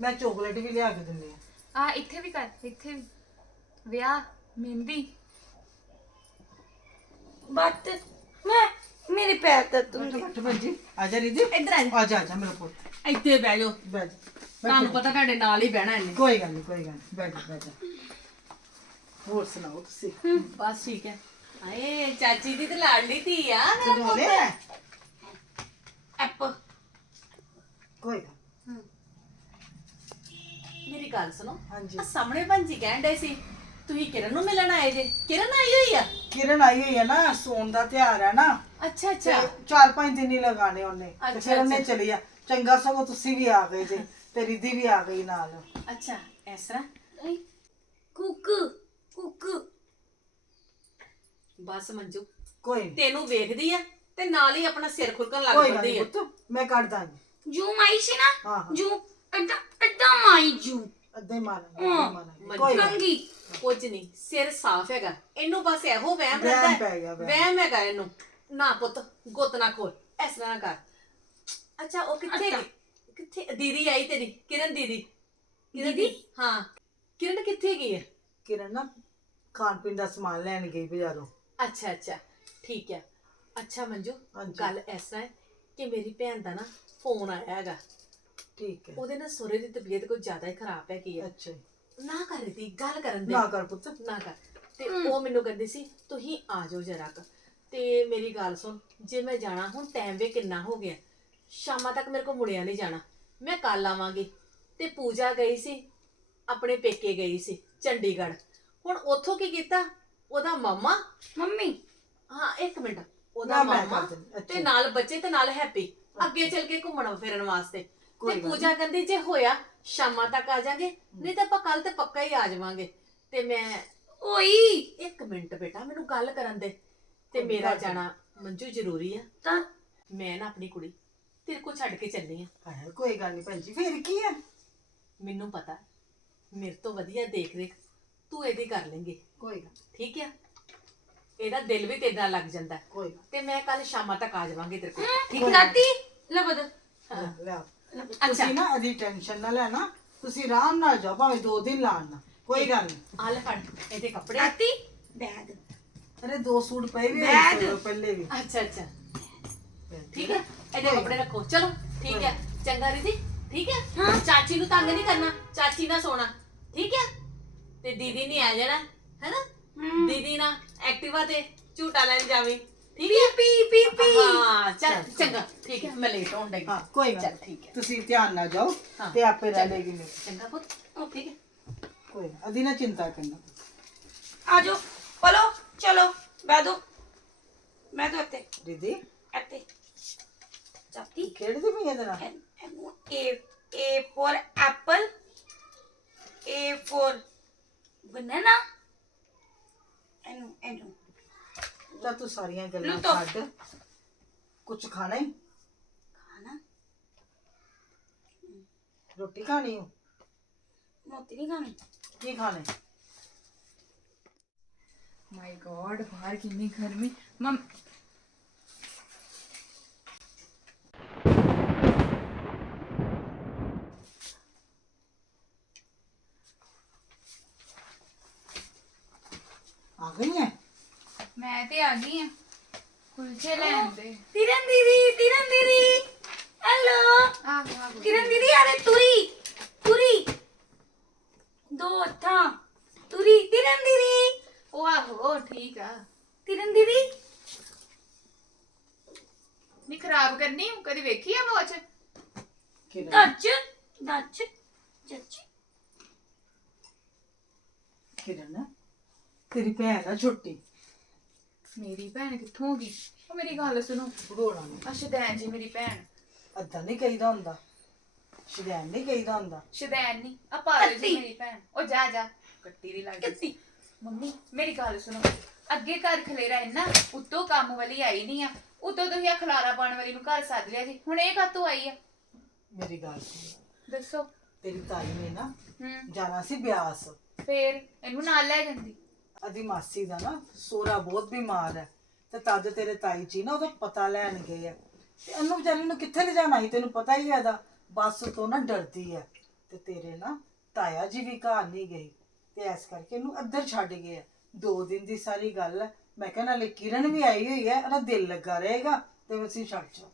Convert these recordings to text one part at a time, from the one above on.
ਮੈਂ ਚੋਕਲੇਟ ਵੀ ਲਿਆ ਕੇ ਦਿੰਦੀ ਆ ਆ ਇੱਥੇ ਵੀ ਕਰ ਇੱਥੇ ਵੀ। ਵਿਆਹ ਮਹਿੰਦੀ। ਬੱਤ ਮੈਂ ਮੇਰੇ ਪੈਰ ਤਾਂ ਤੂੰ ਬੈਠੋ ਬੈਠੋ ਭੈਣ ਜੀ। ਆ ਜਾ ਰਿਦੀ ਇੱਧਰ ਆ ਜਾ। ਆ ਜਾ ਆ ਜਾ ਮੇਰਾ ਪੁੱਤ ਇੱਥੇ ਬਹਿ ਜਾਓ। ਬੈਠ ਜਾ। ਤੁਹਾਨੂੰ ਪਤਾ ਤੁਹਾਡੇ ਨਾਲ ਹੀ ਬਹਿਣਾ ਇਹਨੇ। ਕੋਈ ਗੱਲ ਨਹੀਂ ਕੋਈ ਗੱਲ ਨਹੀਂ। ਬੈਠ ਜਾ ਬੈਠ ਜਾ। ਹੋਰ ਸੁਣਾਓ ਤੁਸੀਂ? ਬਸ ਠੀਕ ਹੈ। ਹਾਏ ਚਾਚੀ ਦੀ ਤੇ ਲਾਡਲੀ ਧੀ ਆ। ਖਿਡੌਣੇ ਆ? ਐਪ। ਕੋਈ ਗੱਲ ਮੇਰੀ ਗੱਲ ਸੁਣੋ। ਹਾਂਜੀ। ਆ ਸਾਹਮਣੇ ਭੰਜੀ ਕਹਿਣ ਡੇ ਸੀ ਤੁਸੀਂ ਕਿਰਨ ਨੂੰ ਮਿਲਣ ਆਏ ਜੇ? ਕਿਰਨ ਆਈ ਹੋਈ ਆ? ਕਿਰਨ ਆਈ ਹੋਈ ਹੈ ਨਾ ਸੋਨ ਦਾ ਤਿਉਹਾਰ ਹੈ ਨਾ। ਅੱਛਾ ਤੇ ਅੱਛਾ ਚਾਰ ਪੰਜ ਦਿਨ ਹੀ ਲਗਾਣੇ ਉਹਨੇ। ਤੇ ਅੱਛਾ, ਫਿਰ ਉਹਨੇ ਅੱਛਾ। ਚਲੀ ਆ। ਚੰਗਾ ਸਗੋਂ ਤੁਸੀਂ ਵੀ ਆ ਗਏ ਜੇ ਤੇ ਰਿਦੀ ਵੀ ਆ ਗਈ ਨਾਲ। ਅੱਛਾ ਇਸ ਤਰ੍ਹਾਂ? Cook cook. ਬਸ ਮੰਜੂ ਕੋਈ ਨੀ, ਤੈਨੂੰ ਵੇਖਦੀ ਆ ਤੇ ਨਾਲ ਹੀ ਆਪਣਾ ਸਿਰ ਖੁਰਕਣ ਲੱਗ ਕੋਈ ਗੱਲ ਜਾਂਦੀ ਨਹੀਂ ਆ। ਪੁੱਤ ਮੈਂ ਕੱਢ ਦਾਂਗੀ। ਜੂ ਮਾਈ ਸੀ ਨਾ ਹਾਂ ਜੂ ਅੱਦਾ ਅੱਦਾ ਮਾਈ ਜੂ। ਅੱਧੇ ਮਾਰਾਂਗੇ ਕੋਈ ਗੱਲ ਨੀ। ਕੰਗੀ ਕੁਝ ਨਹੀਂ ਸਿਰ ਸਾਫ਼ ਹੈਗਾ ਇਹਨੂੰ ਬਸ ਇਹੋ ਵਹਿਮ ਵਹਿਮ ਰਹਿੰਦਾ ਪੈ ਹੈ। ਗਿਆ, ਵਹਿਮ। ਵਹਿਮ ਹੈਗਾ ਇਹਨੂੰ ਨਾ ਪੁੱਤ ਗੁੱਤ ਨਾ ਖੋਲ ਇਸ ਤਰ੍ਹਾਂ ਨਾ ਕਰ ਅੱਛਾ ਉਹ ਕਿੱਥੇ ਅੱਛਾ। ਗਈ? ਕਿੱਥੇ ਦੀਦੀ ਆਈ ਤੇਰੀ ਕਿਰਨ ਦੀਦੀ ਕਿਰਨ ਦੀਦੀ? ਦੀ- ਹਾਂ ਕਿਰਨ ਕਿੱਥੇ ਗਈ ਹੈ ਕਿਰਨ ਨਾ ਖਾਣ ਪੀਣ ਦਾ ਸਮਾਨ ਲੈਣ ਗਈ ਬਾਜ਼ਾਰੋਂ ਅੱਛਾ ਅੱਛਾ ਠੀਕ ਹੈ ਅੱਛਾ ਮੰਜੂ ਹਾਂਜੀ। ਗੱਲ ਤਰ੍ਹਾਂ ਹੈ ਕਿ ਮੇਰੀ ਭੈਣ ਦਾ ਨਾ ਫੋਨ ਆਇਆ ਹੈਗਾ ਠੀਕ ਹੈ। ਉਹਦੇ ਨਾਲ ਸੋਰੇ ਦੀ ਤਬੀਅਤ ਕੁਝ ਜ਼ਿਆਦਾ ਹੀ ਖਰਾਬ ਹੈ ਅੱਛਾ ਜੀ। ਨਾ ਕਰ ਰਹੀ ਗੱਲ ਕਰਨ ਦੇ। ਨਾ ਕਰ ਪੁੱਤ। ਨਾ ਕਰ। ਤੇ ਉਹ ਮੈਨੂੰ ਕਹਿੰਦੀ ਸੀ ਤੁਸੀਂ ਆ ਜਾਓ ਜਰਾ ਕ। ਤੇ ਮੇਰੀ ਗੱਲ ਸੁਣ ਜੇ ਮੈਂ ਜਾਣਾ ਹੁਣ ਟਾਈਮ ਵੀ ਕਿੰਨਾ ਹੋ ਗਿਆ। ਸ਼ਾਮਾਂ ਤੱਕ ਮੇਰੇ ਕੋਲ ਮੁੜਿਆ ਨਹੀਂ ਜਾਣਾ। ਮੈਂ ਕੱਲ ਆਵਾਂਗੀ। ਤੇ ਪੂਜਾ ਗਈ ਸੀ ਆਪਣੇ ਪੇਕੇ ਗਈ ਸੀ ਚੰਡੀਗੜ੍ਹ। ਹੁਣ ਉੱਥੋਂ ਕੀ ਕੀਤਾ? ਉਹਦਾ ਮਾਮਾ? ਮੰਮੀ। ਹਾਂ ਇੱਕ ਮਿੰਟ। ਉਹਦਾ ਨਾ, ਮੈਂ ਮਾਮਾ ਕਰ ਦਿੰਦੀ, ਅੱਛਾ। ਤੇ ਨਾਲ ਬੱਚੇ ਤੇ ਨਾਲ ਹੈਪੀ। ਅੱਗੇ ਚੱਲ ਕੇ ਘੁੰਮਣ ਫਿਰਨ ਵਾਸਤੇ। ਤੇ ਪੂਜਾ ਕਹਿੰਦੀ ਜੇ ਹੋਇਆ ਸ਼ਾਮਾਂ ਤੱਕ ਆ ਜਾਾਂਗੇ ਨਹੀਂ ਤਾਂ ਆਪਾਂ ਕੱਲ ਤੇ ਪੱਕਾ ਹੀ ਆ ਜਾਵਾਂਗੇ। ਤੇ ਮੈਂ ਓਈ! ਇੱਕ ਮਿੰਟ ਬੇਟਾ ਮੈਨੂੰ ਗੱਲ ਕਰਨ ਦੇ। ਤੇ ਮੇਰਾ। ਜਾਣਾ ਮੰਜੂ ਜ਼ਰੂਰੀ ਆ। ਤਾਂ? ਮੈਂ ਨਾ ਆਪਣੀ ਕੁੜੀ ਤੇਰੇ ਕੋਲ ਛੱਡ ਕੇ ਚੱਲੀ ਆ। ਹੈ ਕੋਈ ਗੱਲ ਨਹੀਂ ਭੈਣ ਜੀ ਫੇਰ ਕੀ ਹੈ ਮੈਨੂੰ ਪਤਾ ਮੇਰੇ ਤੋਂ ਵਧੀਆ ਦੇਖ ਰੇਖ ਤੂੰ ਇਹਦੀ ਕਰ ਲੇਂਗੀ। ਕੋਈ ਗੱਲ ਠੀਕ ਆ? ਇਹਦਾ ਦਿਲ ਵੀ ਤੇਰੇ ਨਾਲ ਲੱਗ ਜਾਂਦਾ। ਕੋਈ ਗੱਲ ਤੇ ਮੈਂ ਕੱਲ ਸ਼ਾਮਾਂ ਤੱਕ ਆ ਜਾਵਾਂਗੀ ਤੇਰੇ ਕੋਲ। ਠੀਕ ਆ? ਦਾਦੀ ਲਬਦ ਲੈ। ਅੱਛਾ ਤੁਸੀਂ ਨਾ ਅਦੀ ਟੈਨਸ਼ਨ ਨਾ ਲੈਣਾ ਤੁਸੀਂ ਆਰਾਮ ਨਾਲ ਜਾਓ ਭਾਵੇਂ ਦੋ ਦਿਨ ਲਾਣ ਨਾ ਕੋਈ ਗੱਲ ਨਹੀਂ ਆ ਲੈ ਫੜ ਇਹਦੇ ਕੱਪੜੇ। ਦਾਦੀ ਬੈਗ। ਅਰੇ ਦੋ ਸੂਟ ਪਏ ਵੀ ਬੈਗ। ਹੋਏ ਸੀ ਪਹਿਲੇ ਵੀ। ਅੱਛਾ ਅੱਛਾ। ਠੀਕ ਹੈ ਇਹਦੇ ਕੱਪੜੇ ਰੱਖੋ। ਚਲੋ ਠੀਕ ਹੈ ਚੰਗਾ ਰਿਧੀ ਠੀਕ ਹੈ? ਹਾਂ। ਚਾਚੀ ਨੂੰ ਤੰਗ ਨਹੀਂ ਕਰਨਾ ਚਾਚੀ ਨਾਲ ਸੋਣਾ ਠੀਕ ਹੈ? ਤੇ ਦੀਦੀ ਨੇ ਆ ਜਾਣਾ ਹੈਨਾ ਦੀਦੀ ਨਾਲ ਐਕਟਿਵਾ ਤੇ ਝੂਟਾ ਲੈਣ ਜਾਵੀਂ। ਠੀਕ ਹੈ? ਪੀ ਪੀ ਪੀ ਹਾਂ ਚੱਲ ਚੰਗਾ। ਠੀਕ ਹੈ ਮੈਂ ਲੇਟ ਹੋਣ ਲੱਗੀ ਹਾਂ ਕੋਈ ਗੱਲ ਚੱਲ। ਠੀਕ ਹੈ। ਤੁਸੀਂ ਧਿਆਨ ਨਾਲ ਜਾਓ ਹਾਂ। ਤੇ ਆਪੇ ਰਹਿ ਲੇਗੀ ਮੇਰੇ। ਚੰਗਾ ਪੁੱਤ। ਠੀਕ ਹੈ। ਕੋਈ ਨਾ, ਅਦੀ ਨਾ ਚਿੰਤਾ ਕਰਨਾ। ਆਜੋ ਪਲੋ ਚਲੋ ਬੈਦੋ ਮੈਂ ਤਾਂ ਇੱਥੇ। ਦੀਦੀ। ਇੱਥੇ। ਚਾਤੀ ਖੇਡਦੀ ਪਈ ਇਹਦੇ ਨਾਲ A A ਤਾਂ ਤੂੰ ਸਾਰੀਆਂ ਗੱਲਾਂ ਲੁੱਟੋ। ਛੱਡ ਕੁਝ ਖਾਣਾ ਹੀ ਖਾਣਾ ਰੋਟੀ ਖਾਣੀ ਹੋ ਮੋਤੀ ਨਹੀਂ ਖਾਣੀ ਕੀ ਖਾਣਾ ਹੈ? ਮਾਈ ਗॉड ਬਾਹਰ ਕਿੰਨੀ ਗਰਮੀ ਮਮ ਆ ਗਈ ਹੈ ਮੈਂ ਤੇ ਆ ਗਈ ਆ। ਕੁਲਚੇ ਲੈਣ ਦੇ। ਤਿਰਨ ਦੀਦੀ ਤਿਰਨ ਦੀਦੀ। ਹੈਲੋ ਆ ਗੋ ਆ ਗੋ ਤਿਰਨ ਦੀਦੀ ਅਰੇ ਤੁਰੀ ਤੁਰੀ। ਦੋ ਥਾਂ ਤੁਰੀ। ਤਿਰਨ ਦੀਦੀ। ਉਹ ਆਹੋ ਠੀਕ ਆ। ਤਿਰਨ ਦੀਦੀ। ਨੀ ਖਰਾਬ ਕਰਨੀ ਕਦੀ ਵੇਖੀ ਆ ਵਾਚ? ਕਿਰਨ। ਦੱਚ ਦੱਚ ਚੱਚ ਕਿਰਨ ਤੇਰੀ ਭੈਣ ਆ ਛੋਟੀ। ਮੇਰੀ ਭੈਣ ਕਿੱਥੋਂ ਹੋ ਗਈ? ਉਹ ਮੇਰੀ ਗੱਲ ਸੁਣੋ। ਭਗੋੜਾ ਨੇ। ਅਸ਼ਦੈਨ ਜੀ ਮੇਰੀ ਭੈਣ। ਅੱਧਾ ਨਹੀਂ ਕਹੀਦਾ ਹੁੰਦਾ। ਸ਼ਿਦੈਨ ਨਹੀਂ ਕਹੀਦਾ ਹੁੰਦਾ। ਸ਼ਦੈਨ ਨਹੀਂ ਆ ਪਾਗਲ ਜੀ। ਮੇਰੀ ਭੈਣ। ਉਹ ਜਾ ਜਾ। ਕੱਟੀ ਦੀ ਲੱਗਦੀ। ਕੱਤੀ। ਮੰਮੀ ਮੇਰੀ ਗੱਲ ਸੁਣੋ। ਅੱਗੇ ਘਰ ਖਲੇਰਾ ਇੰਨਾ ਉੱਤੋਂ ਕੰਮ ਵਾਲੀ ਆਈ ਨਹੀਂ ਆ। ਉੱਤੋਂ ਤੁਸੀਂ ਆ ਖਲਾਰਾ ਪਾਉਣ ਵਾਲੀ ਨੂੰ ਘਰ ਸੱਦ ਲਿਆ ਜੀ। ਹੁਣ ਇਹ ਕਾਤੋਂ ਆਈ ਆ? ਮੇਰੀ ਗੱਲ ਸੁਣ। ਦੱਸੋ। ਤੇਰੀ ਤਾਈ ਨੇ ਨਾ ਹੂੰ। ਜਾਣਾ ਸੀ ਬਿਆਸ। ਫੇਰ ਇਹਨੂੰ ਨਾਲ ਲੈ ਜਾਂਦੀ। ਅਦੀ ਮਾਸੀ ਦਾ ਨਾ ਸੋਰਾ ਬਹੁਤ ਬਿਮਾਰ ਹੈ ਤੇ ਤਦ ਤੇਰੇ ਤਾਈ ਜੀ ਨਾ ਉਹਦਾ ਪਤਾ ਲੈਣ ਗਏ ਆ। ਤੇ ਉਹਨੂੰ ਵਿਚਾਰੀ ਨੂੰ ਕਿੱਥੇ ਲਿਜਾਣਾ ਸੀ ਤੈਨੂੰ ਪਤਾ ਹੀ ਹੈ ਇਹਦਾ। ਬੱਸ ਤੋਂ ਨਾ ਡਰਦੀ ਹੈ ਤੇ ਤੇਰੇ ਨਾ ਤਾਇਆ ਜੀ ਵੀ ਘਰ ਨਹੀਂ ਗਏ ਤੇ ਐਸ ਕਰਕੇ ਇਹਨੂੰ ਅੱਧਰ ਛੱਡ ਗਏ ਆ। ਦੋ ਦਿਨ ਦੀ ਸਾਰੀ ਗੱਲ ਹੈ। ਮੈਂ ਕਿਹਾ ਨਾਲੇ ਕਿਰਨ ਵੀ ਆਈ ਹੋਈ ਹੈ ਉਹਦਾ ਦਿਲ ਲੱਗਾ ਰਹੇਗਾ ਤੇ ਅਸੀਂ ਛੱਡ ਚੋ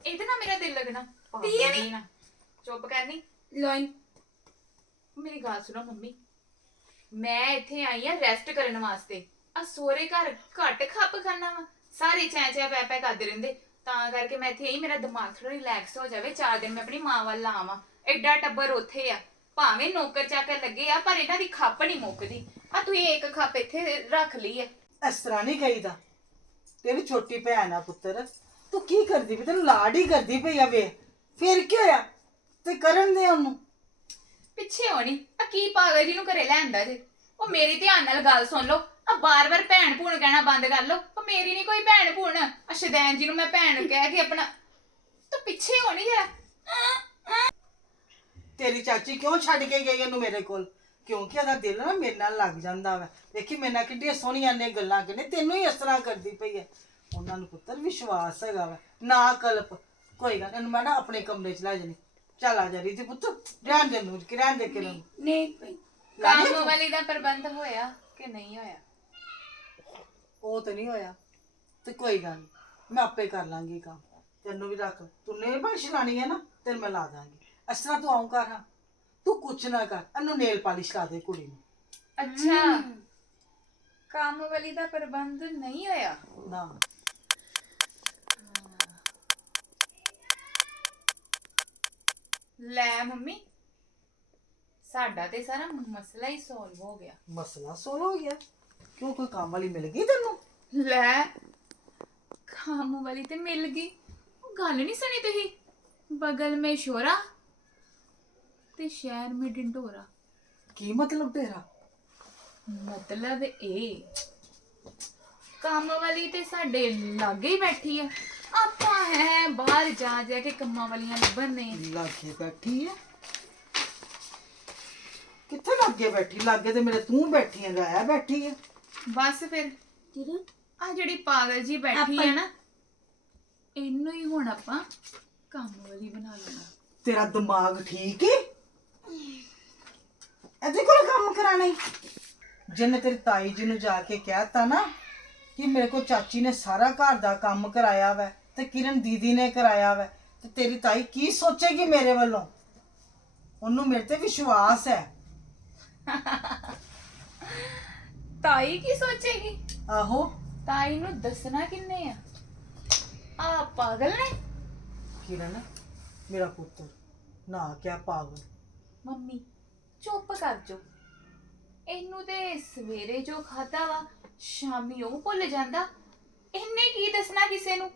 ਇਹਦੇ ਨਾਲ ਮੇਰਾ ਦਿਲ ਲੱਗਣਾ। ਧੀਏ ਨਾ। ਚੁੱਪ ਕਰਨੀ। ਲੋਇਨ ਮੇਰੀ ਗੱਲ ਸੁਣੋ ਮੰਮੀ। ਮੈਂ ਇੱਥੇ ਆਈ ਆ ਰੈਸਟ ਕਰਨ ਵਾਸਤੇ। ਆ ਸੋਰੇ ਘਰ ਘੱਟ ਖੱਪ ਖਾਨਾ ਵਾ। ਸਾਰੇ ਚੈ ਚੈ ਪੈ ਪੈ ਕਰਦੇ ਰਹਿੰਦੇ। ਤਾਂ ਕਰਕੇ ਮੈਂ ਇੱਥੇ ਆਈ, ਮੇਰਾ ਦਿਮਾਗ ਥੋੜਾ ਰਿਲੈਕਸ ਹੋ ਜਾਵੇ। ਚਾਰ ਦਿਨ ਮੈਂ ਆਪਣੀ ਮਾਂ ਵੱਲ ਆਵਾਂ ਐਡਾ ਟੱਬਰ ਉੱਥੇ ਆ। ਭਾਵੇਂ ਨੌਕਰ ਚਾਕਰ ਲੱਗੇ ਆ, ਪਰ ਇਹਨਾਂ ਦੀ ਖੱਪ ਨਹੀਂ ਮੁੱਕਦੀ। ਆ ਤੂੰ ਇੱਕ ਖੱਪ ਇੱਥੇ ਰੱਖ ਲਈ ਐ ਇਸ ਤਰ੍ਹਾਂ ਨਹੀਂ ਕਹੀਦਾ। ਤੇਰੀ ਛੋਟੀ ਭੈਣ ਆ ਪੁੱਤਰ। ਤੂੰ ਕੀ ਕਰਦੀ ਵੀ ਤੈਨੂੰ ਲਾਡ ਹੀ ਕਰਦੀ ਪਈ ਆ ਵੇ। ਫਿਰ ਕੀ ਹੋਇਆ? ਤੇ ਕਰਨ ਦੇ ਉਹਨੂੰ? ਪਿੱਛੇ ਹੋਣੀ ਆ ਕੀ ਪਾਗਲ ਜੀ ਨੂੰ ਘਰੇ ਲੈਂਦਾ ਜੇ? ਉਹ ਮੇਰੀ ਧਿਆਨ ਨਾਲ ਗੱਲ ਸੁਣ ਲਓ। ਆ ਬਾਰ-ਬਾਰ ਭੈਣ ਭੂਣ ਕਹਿਣਾ ਬੰਦ ਕਰ ਲਓ। ਉਹ ਮੇਰੀ ਨਹੀਂ ਕੋਈ ਭੈਣ ਭੂਣ। ਆ ਸ਼ਦੈਨ ਜੀ ਨੂੰ ਮੈਂ ਭੈਣ ਕਹਿ ਕੇ ਆਪਣਾ ਤੂੰ ਪਿੱਛੇ ਹੋਣੀ ਜਰਾ। ਤੇਰੀ ਚਾਚੀ ਕਿਉਂ ਛੱਡ ਕੇ ਗਈ ਇਹਨੂੰ ਮੇਰੇ ਕੋਲ? ਕਿਉਂਕਿ ਇਹਦਾ ਦਿਲ ਨਾ ਮੇਰੇ ਨਾਲ ਲੱਗ ਜਾਂਦਾ ਵਾ। ਵੇਖੀ ਮੇਰੇ ਨਾਲ ਕਿੱਡੀਆਂ ਸੋਹਣੀਆਂ ਨੇ ਗੱਲਾਂ ਕਿਨੇ ਤੈਨੂੰ ਹੀ ਇਸ ਤਰ੍ਹਾਂ ਕਰਦੀ ਪਈ ਹੈ ਉਹਨਾਂ ਨੂੰ ਪੁੱਤਰ ਵਿਸ਼ਵਾਸ ਹੈਗਾ ਵਾ। ਨਾ ਕਲਪ। ਕੋਈ ਗੱਲ ਨੀ, ਇਹਨੂੰ ਮੈਂ ਨਾ ਆਪਣੇ ਕਮਰੇ ਚ ਲੈ ਜਾਣੀ। ਚੱਲ ਆ ਜਾ ਰੀਤੀ ਪੁੱਤ ਰਹਿਣ ਦੇ ਨੂੰ ਕਿ ਰਹਿਣ ਦੇ ਕਿਰਨ ਨੂੰ। ਨਹੀਂ ਕੰਮ ਵਾਲੀ ਦਾ ਪ੍ਰਬੰਧ ਹੋਇਆ ਕਿ ਨਹੀਂ ਹੋਇਆ? ਉਹ ਤੇ ਨਹੀਂ ਹੋਇਆ। ਤੇ ਕੋਈ ਗੱਲ ਨੀ ਮੈਂ ਆਪੇ ਕਰ ਲਾਂਗੀ ਕੰਮ। ਤੈਨੂੰ ਵੀ ਰੱਖ ਤੂੰ ਨੇਲ ਪਾਲਿਸ਼ ਲਾਣੀ ਹੈ ਨਾ ਤੈਨੂੰ ਮੈਂ ਲਾ ਦਾਂਗੀ। ਇਸ ਤਰ੍ਹਾਂ ਤੂੰ ਆਉਂ ਕਰ ਹਾਂ। ਤੂੰ ਕੁਛ ਨਾ ਕਰ ਇਹਨੂੰ ਨੇਲ ਪਾਲਿਸ਼ ਲਾ ਦੇ ਕੁੜੀ ਨੂੰ। ਅੱਛਾ। ਕੰਮ ਵਾਲੀ ਦਾ ਪ੍ਰਬੰਧ ਨਹੀਂ ਹੋਇਆ। ਨਾ। ਲੈ ਮੰਮੀ। ਸਾਡਾ ਤੇ ਸਾਰਾ ਮਸਲਾ ਹੀ ਸੋਲਵ ਹੋ ਗਿਆ। ਮਸਲਾ ਸੋਲ ਹੋ ਗਿਆ? ਕਿਉਂ ਕੋਈ ਕੰਮ ਵਾਲੀ ਮਿਲ ਗਈ ਤੈਨੂੰ? ਲੈ ਕੰਮ ਵਾਲੀ ਤੇ ਮਿਲ ਗਈ। ਉਹ ਗੱਲ ਨਹੀਂ ਸੁਣੀ ਤੁਸੀਂ? ਬਗਲ ਮੇ ਸ਼ੋਰਾ ਤੇ ਸ਼ਹਿਰ ਮੇ ਡਿੰਡੋਰਾ। ਕੀ ਮਤਲਬ ਤੇਰਾ? ਮਤਲਬ ਇਹ ਕੰਮ ਵਾਲੀ ਤੇ ਸਾਡੇ ਲਾਗੇ ਹੀ ਬੈਠੀ ਆ। ਆਪਾਂ ਹੈ ਬਾਹਰ ਜਾ ਜਾ ਕੇ ਕੰਮਾਂ ਵਾਲੀਆਂ ਲੱਭਣੇ ਲਾਗੇ ਬੈਠੀ ਹੈ ਕਿੱਥੇ ਲਾਗੇ ਬੈਠੀ? ਲਾਗੇ ਤੇ ਮੇਰੇ ਤੂੰ ਬੈਠੀ ਹੈ ਗਾਇਆ ਬੈਠੀ ਹੈ ਬਸ ਫਿਰ। ਕਿਰਨ ਆ ਜਿਹੜੀ ਪਾਗਲ ਜੀ ਬੈਠੀ ਆ ਨਾ ਇਹਨੂੰ ਹੀ ਹੁਣ ਆਪਾਂ ਕੰਮ ਵਾਲੀ ਬਣਾ ਲੈਣਾ ਤੇਰਾ ਦਿਮਾਗ ਠੀਕ ਹੈ ਇਹਦੇ ਕੋਲ ਕੰਮ ਕਰਾਣਾ ਹੀ ਜਿੰਨੇ ਤੇਰੀ ਤਾਈ ਜੀ ਨੂੰ ਜਾ ਕੇ ਕਹਿਤਾ ਨਾ ਕਿ ਮੇਰੇ ਕੋਲ ਚਾਚੀ ਨੇ ਸਾਰਾ ਘਰ ਦਾ ਕੰਮ ਕਰਾਇਆ ਵੈ ਤੇ ਕਿਰਨ ਦੀਦੀ ਨੇ ਕਰਾਇਆ ਵੈ। ਤੇ ਤੇਰੀ ਤਾਈ ਕੀ ਸੋਚੇਗੀ ਮੇਰੇ ਵੱਲੋਂ? ਉਹਨੂੰ ਮੇਰੇ ਤੇ ਵਿਸ਼ਵਾਸ ਹੈ। ਤਾਈ ਕੀ ਸੋਚੇਗੀ? ਆਹੋ। ਤਾਈ ਨੂੰ ਦੱਸਣਾ ਕਿੰਨੇ ਆ? ਆ ਪਾਗਲ ਨੇ। ਕਿਰਨ ਮੇਰਾ ਪੁੱਤਰ ਨਾ ਕਿਆ ਪਾਗਲ। ਮੰਮੀ ਚੁੱਪ ਕਰ ਜੋ ਇਹਨੂੰ ਤੇ ਸਵੇਰੇ ਜੋ ਖਾਦਾ ਵਾ ਸ਼ਾਮੀ ਉਹ ਭੁੱਲ ਜਾਂਦਾ। ਇਹਨੇ ਕੀ ਦੱਸਣਾ ਕਿਸੇ ਨੂੰ?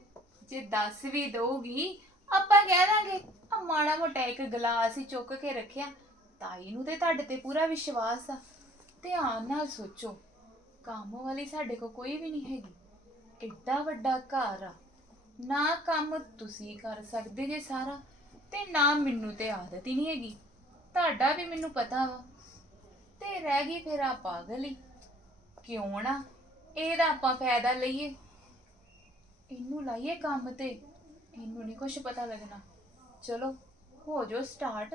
ਜੇ ਦੱਸ ਵੀ ਦਊਗੀ, ਆਪਾਂ ਕਹਿ ਦਾਂਗੇ ਆ ਮਾੜਾ ਮੋਟਾ ਇੱਕ ਗਲਾਸ ਹੀ ਚੁੱਕ ਕੇ ਰੱਖਿਆ। ਤਾਈ ਨੂੰ ਤੇ ਤੁਹਾਡੇ ਤੇ ਪੂਰਾ ਵਿਸ਼ਵਾਸ ਆ। ਧਿਆਨ ਨਾਲ ਸੋਚੋ, ਕੰਮ ਵਾਲੀ ਸਾਡੇ ਕੋ ਕੋਈ ਵੀ ਨਹੀਂ ਹੈਗੀ। ਏਡਾ ਵੱਡਾ ਘਰ ਆ। ਨਾ ਕੰਮ ਤੁਸੀਂ ਕਰ ਸਕਦੇ ਜੇ ਸਾਰਾ, ਤੇ ਨਾ ਮੈਨੂੰ ਤੇ ਆਦਤ ਹੀ ਨਹੀਂ ਹੈਗੀ। ਤੁਹਾਡਾ ਵੀ ਮੈਨੂੰ ਪਤਾ ਵਾ। ਤੇ ਰਹਿ ਗਈ ਫਿਰ ਆ ਪਾਗਲ ਹੀ। ਕਿਉਂ ਨਾ? ਇਹਦਾ ਆਪਾਂ ਫਾਇਦਾ ਲਈਏ। ਇਹਨੂੰ ਲਾਈਏ ਕੰਮ ਤੇ। ਇਹਨੂੰ ਨਹੀਂ ਕੁਝ ਪਤਾ ਲੱਗਣਾ। ਚਲੋ, ਹੋ ਜੋ ਸਟਾਰਟ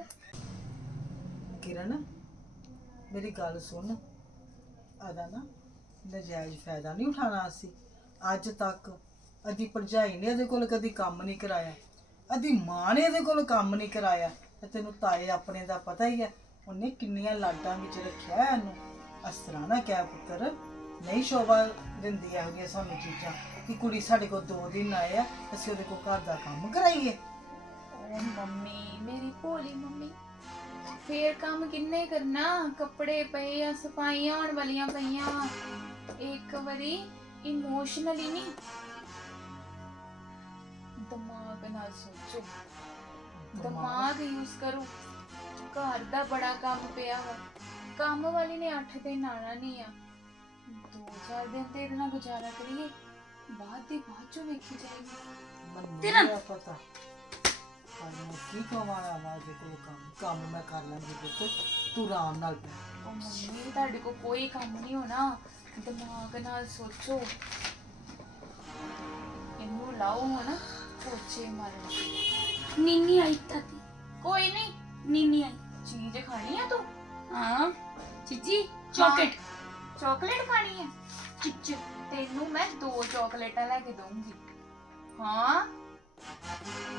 ਕਿਰਨ, ਮੇਰੀ ਗੱਲ ਸੁਣ। ਆਦਾ ਨਾ, ਨਜਾਇਜ਼ ਫਾਇਦਾ ਨਹੀਂ ਉਠਾਣਾ ਅਸੀਂ। ਅੱਜ ਤੱਕ ਅਦੀ ਭਰਜਾਈ ਨੇ ਇਹਦੇ ਕੋਲ ਕਦੀ ਕੰਮ ਨਹੀਂ ਕਰਾਇਆ। ਅਦੀ ਮਾਂ ਨੇ ਇਹਦੇ ਕੋਲ ਕੰਮ ਨਹੀਂ ਕਰਾਇਆ। ਤੇ ਤੈਨੂੰ ਤਾਏ ਆਪਣੇ ਦਾ ਪਤਾ ਹੀ ਹੈ ਉਹਨੇ ਕਿੰਨੀਆਂ ਲਾਡਾਂ ਵਿੱਚ ਰੱਖਿਆ ਹੈ ਇਹਨੂੰ। ਇਸ ਤਰ੍ਹਾਂ ਨਾ ਕਹਿ ਪੁੱਤਰ, ਨਹੀਂ ਸ਼ੋਭਾ ਦਿੰਦੀ ਇਹੋ ਜਿਹੀਆਂ ਸਾਨੂੰ ਚੀਜ਼ਾਂ। ਕਿ ਕੁੜੀ ਸਾਡੇ ਕੋਲ ਦੋ ਦਿਨ ਆਏ ਆ, ਅਸੀਂ ਉਹਦੇ ਕੋਲ ਘਰ ਦਾ ਕੰਮ ਕਰਾਈਏ। ਓ ਮੰਮੀ, ਮੇਰੀ ਭੋਲੀ ਮੰਮੀ, ਫੇਰ ਕੰਮ ਕਿੰਨੇ ਕਰਨਾ? ਕੱਪੜੇ ਪਏ ਆ, ਸਫਾਈਆਂ ਹੋਣ ਵਾਲੀਆਂ ਪਈਆਂ। ਵਾਂ। ਇੱਕ ਵਾਰੀ ਇਮੋਸ਼ਨਲੀ ਨਹੀਂ। ਦਿਮਾਗ ਨਾਲ ਸੋਚੋ। ਦਿਮਾਗ ਯੂਜ਼ ਕਰੋ। ਘਰ ਦਾ ਬੜਾ ਕੰਮ ਪਿਆ ਵਾ। ਕੰਮ ਵਾਲੀ ਨੇ 8 ਦਿਨ ਆਣਾ ਨਹੀਂ ਆ। ਦੋ ਚਾਰ ਦਿਨ ਤੇ ਇਹਦੇ ਨਾਲ ਗੁਜ਼ਾਰਾ ਕਰੀਏ। ਬਾਅਦ ਦੀ ਬਾਅਦ ਚੋਂ ਵੇਖੀ ਜਾਏਗੀ। ਮੈਨੂੰ ਤੇਰਾ- ਨਹੀਂ ਪਤਾ। ਸਾਨੂੰ ਕੀ ਕਮਾਇਆ ਵਾ ਜੇ ਕੋਈ ਕੰਮ? ਕੰਮ ਮੈਂ ਕਰ ਲਾਂਗੀ ਪੁੱਤ। ਤੂੰ ਆਰਾਮ ਨਾਲ ਬੈ ਉਹ ਮੰਮੀ ਤੁਹਾਡੇ ਕੋਲ ਕੋਈ ਕੰਮ ਨਹੀਂ ਹੋਣਾ। ਦਿਮਾਗ ਨਾਲ ਸੋਚੋ। ਇਹਨੂੰ ਲਾਓ ਹੁਣ ਪੋਚੇ ਮਾਰਨ ਨੀਨੀ ਆਈ ਤਾਤੀ। ਕੋਈ ਨਹੀਂ ਨੀਨੀ ਆਈ। ਚੀਜ਼ ਖਾਣੀ ਆ ਤੂੰ? ਹਾਂ। ਚੀਚੀ ਚਾਕਲੇਟ। ਚਾਕਲੇਟ ਖਾਣੀ ਹੈ ਚਿੱਚ ਤੈਨੂੰ ਮੈਂ ਦੋ ਚਾਕਲੇਟਾਂ ਲੈ ਕੇ ਦਊਂਗੀ। ਹਾਂ?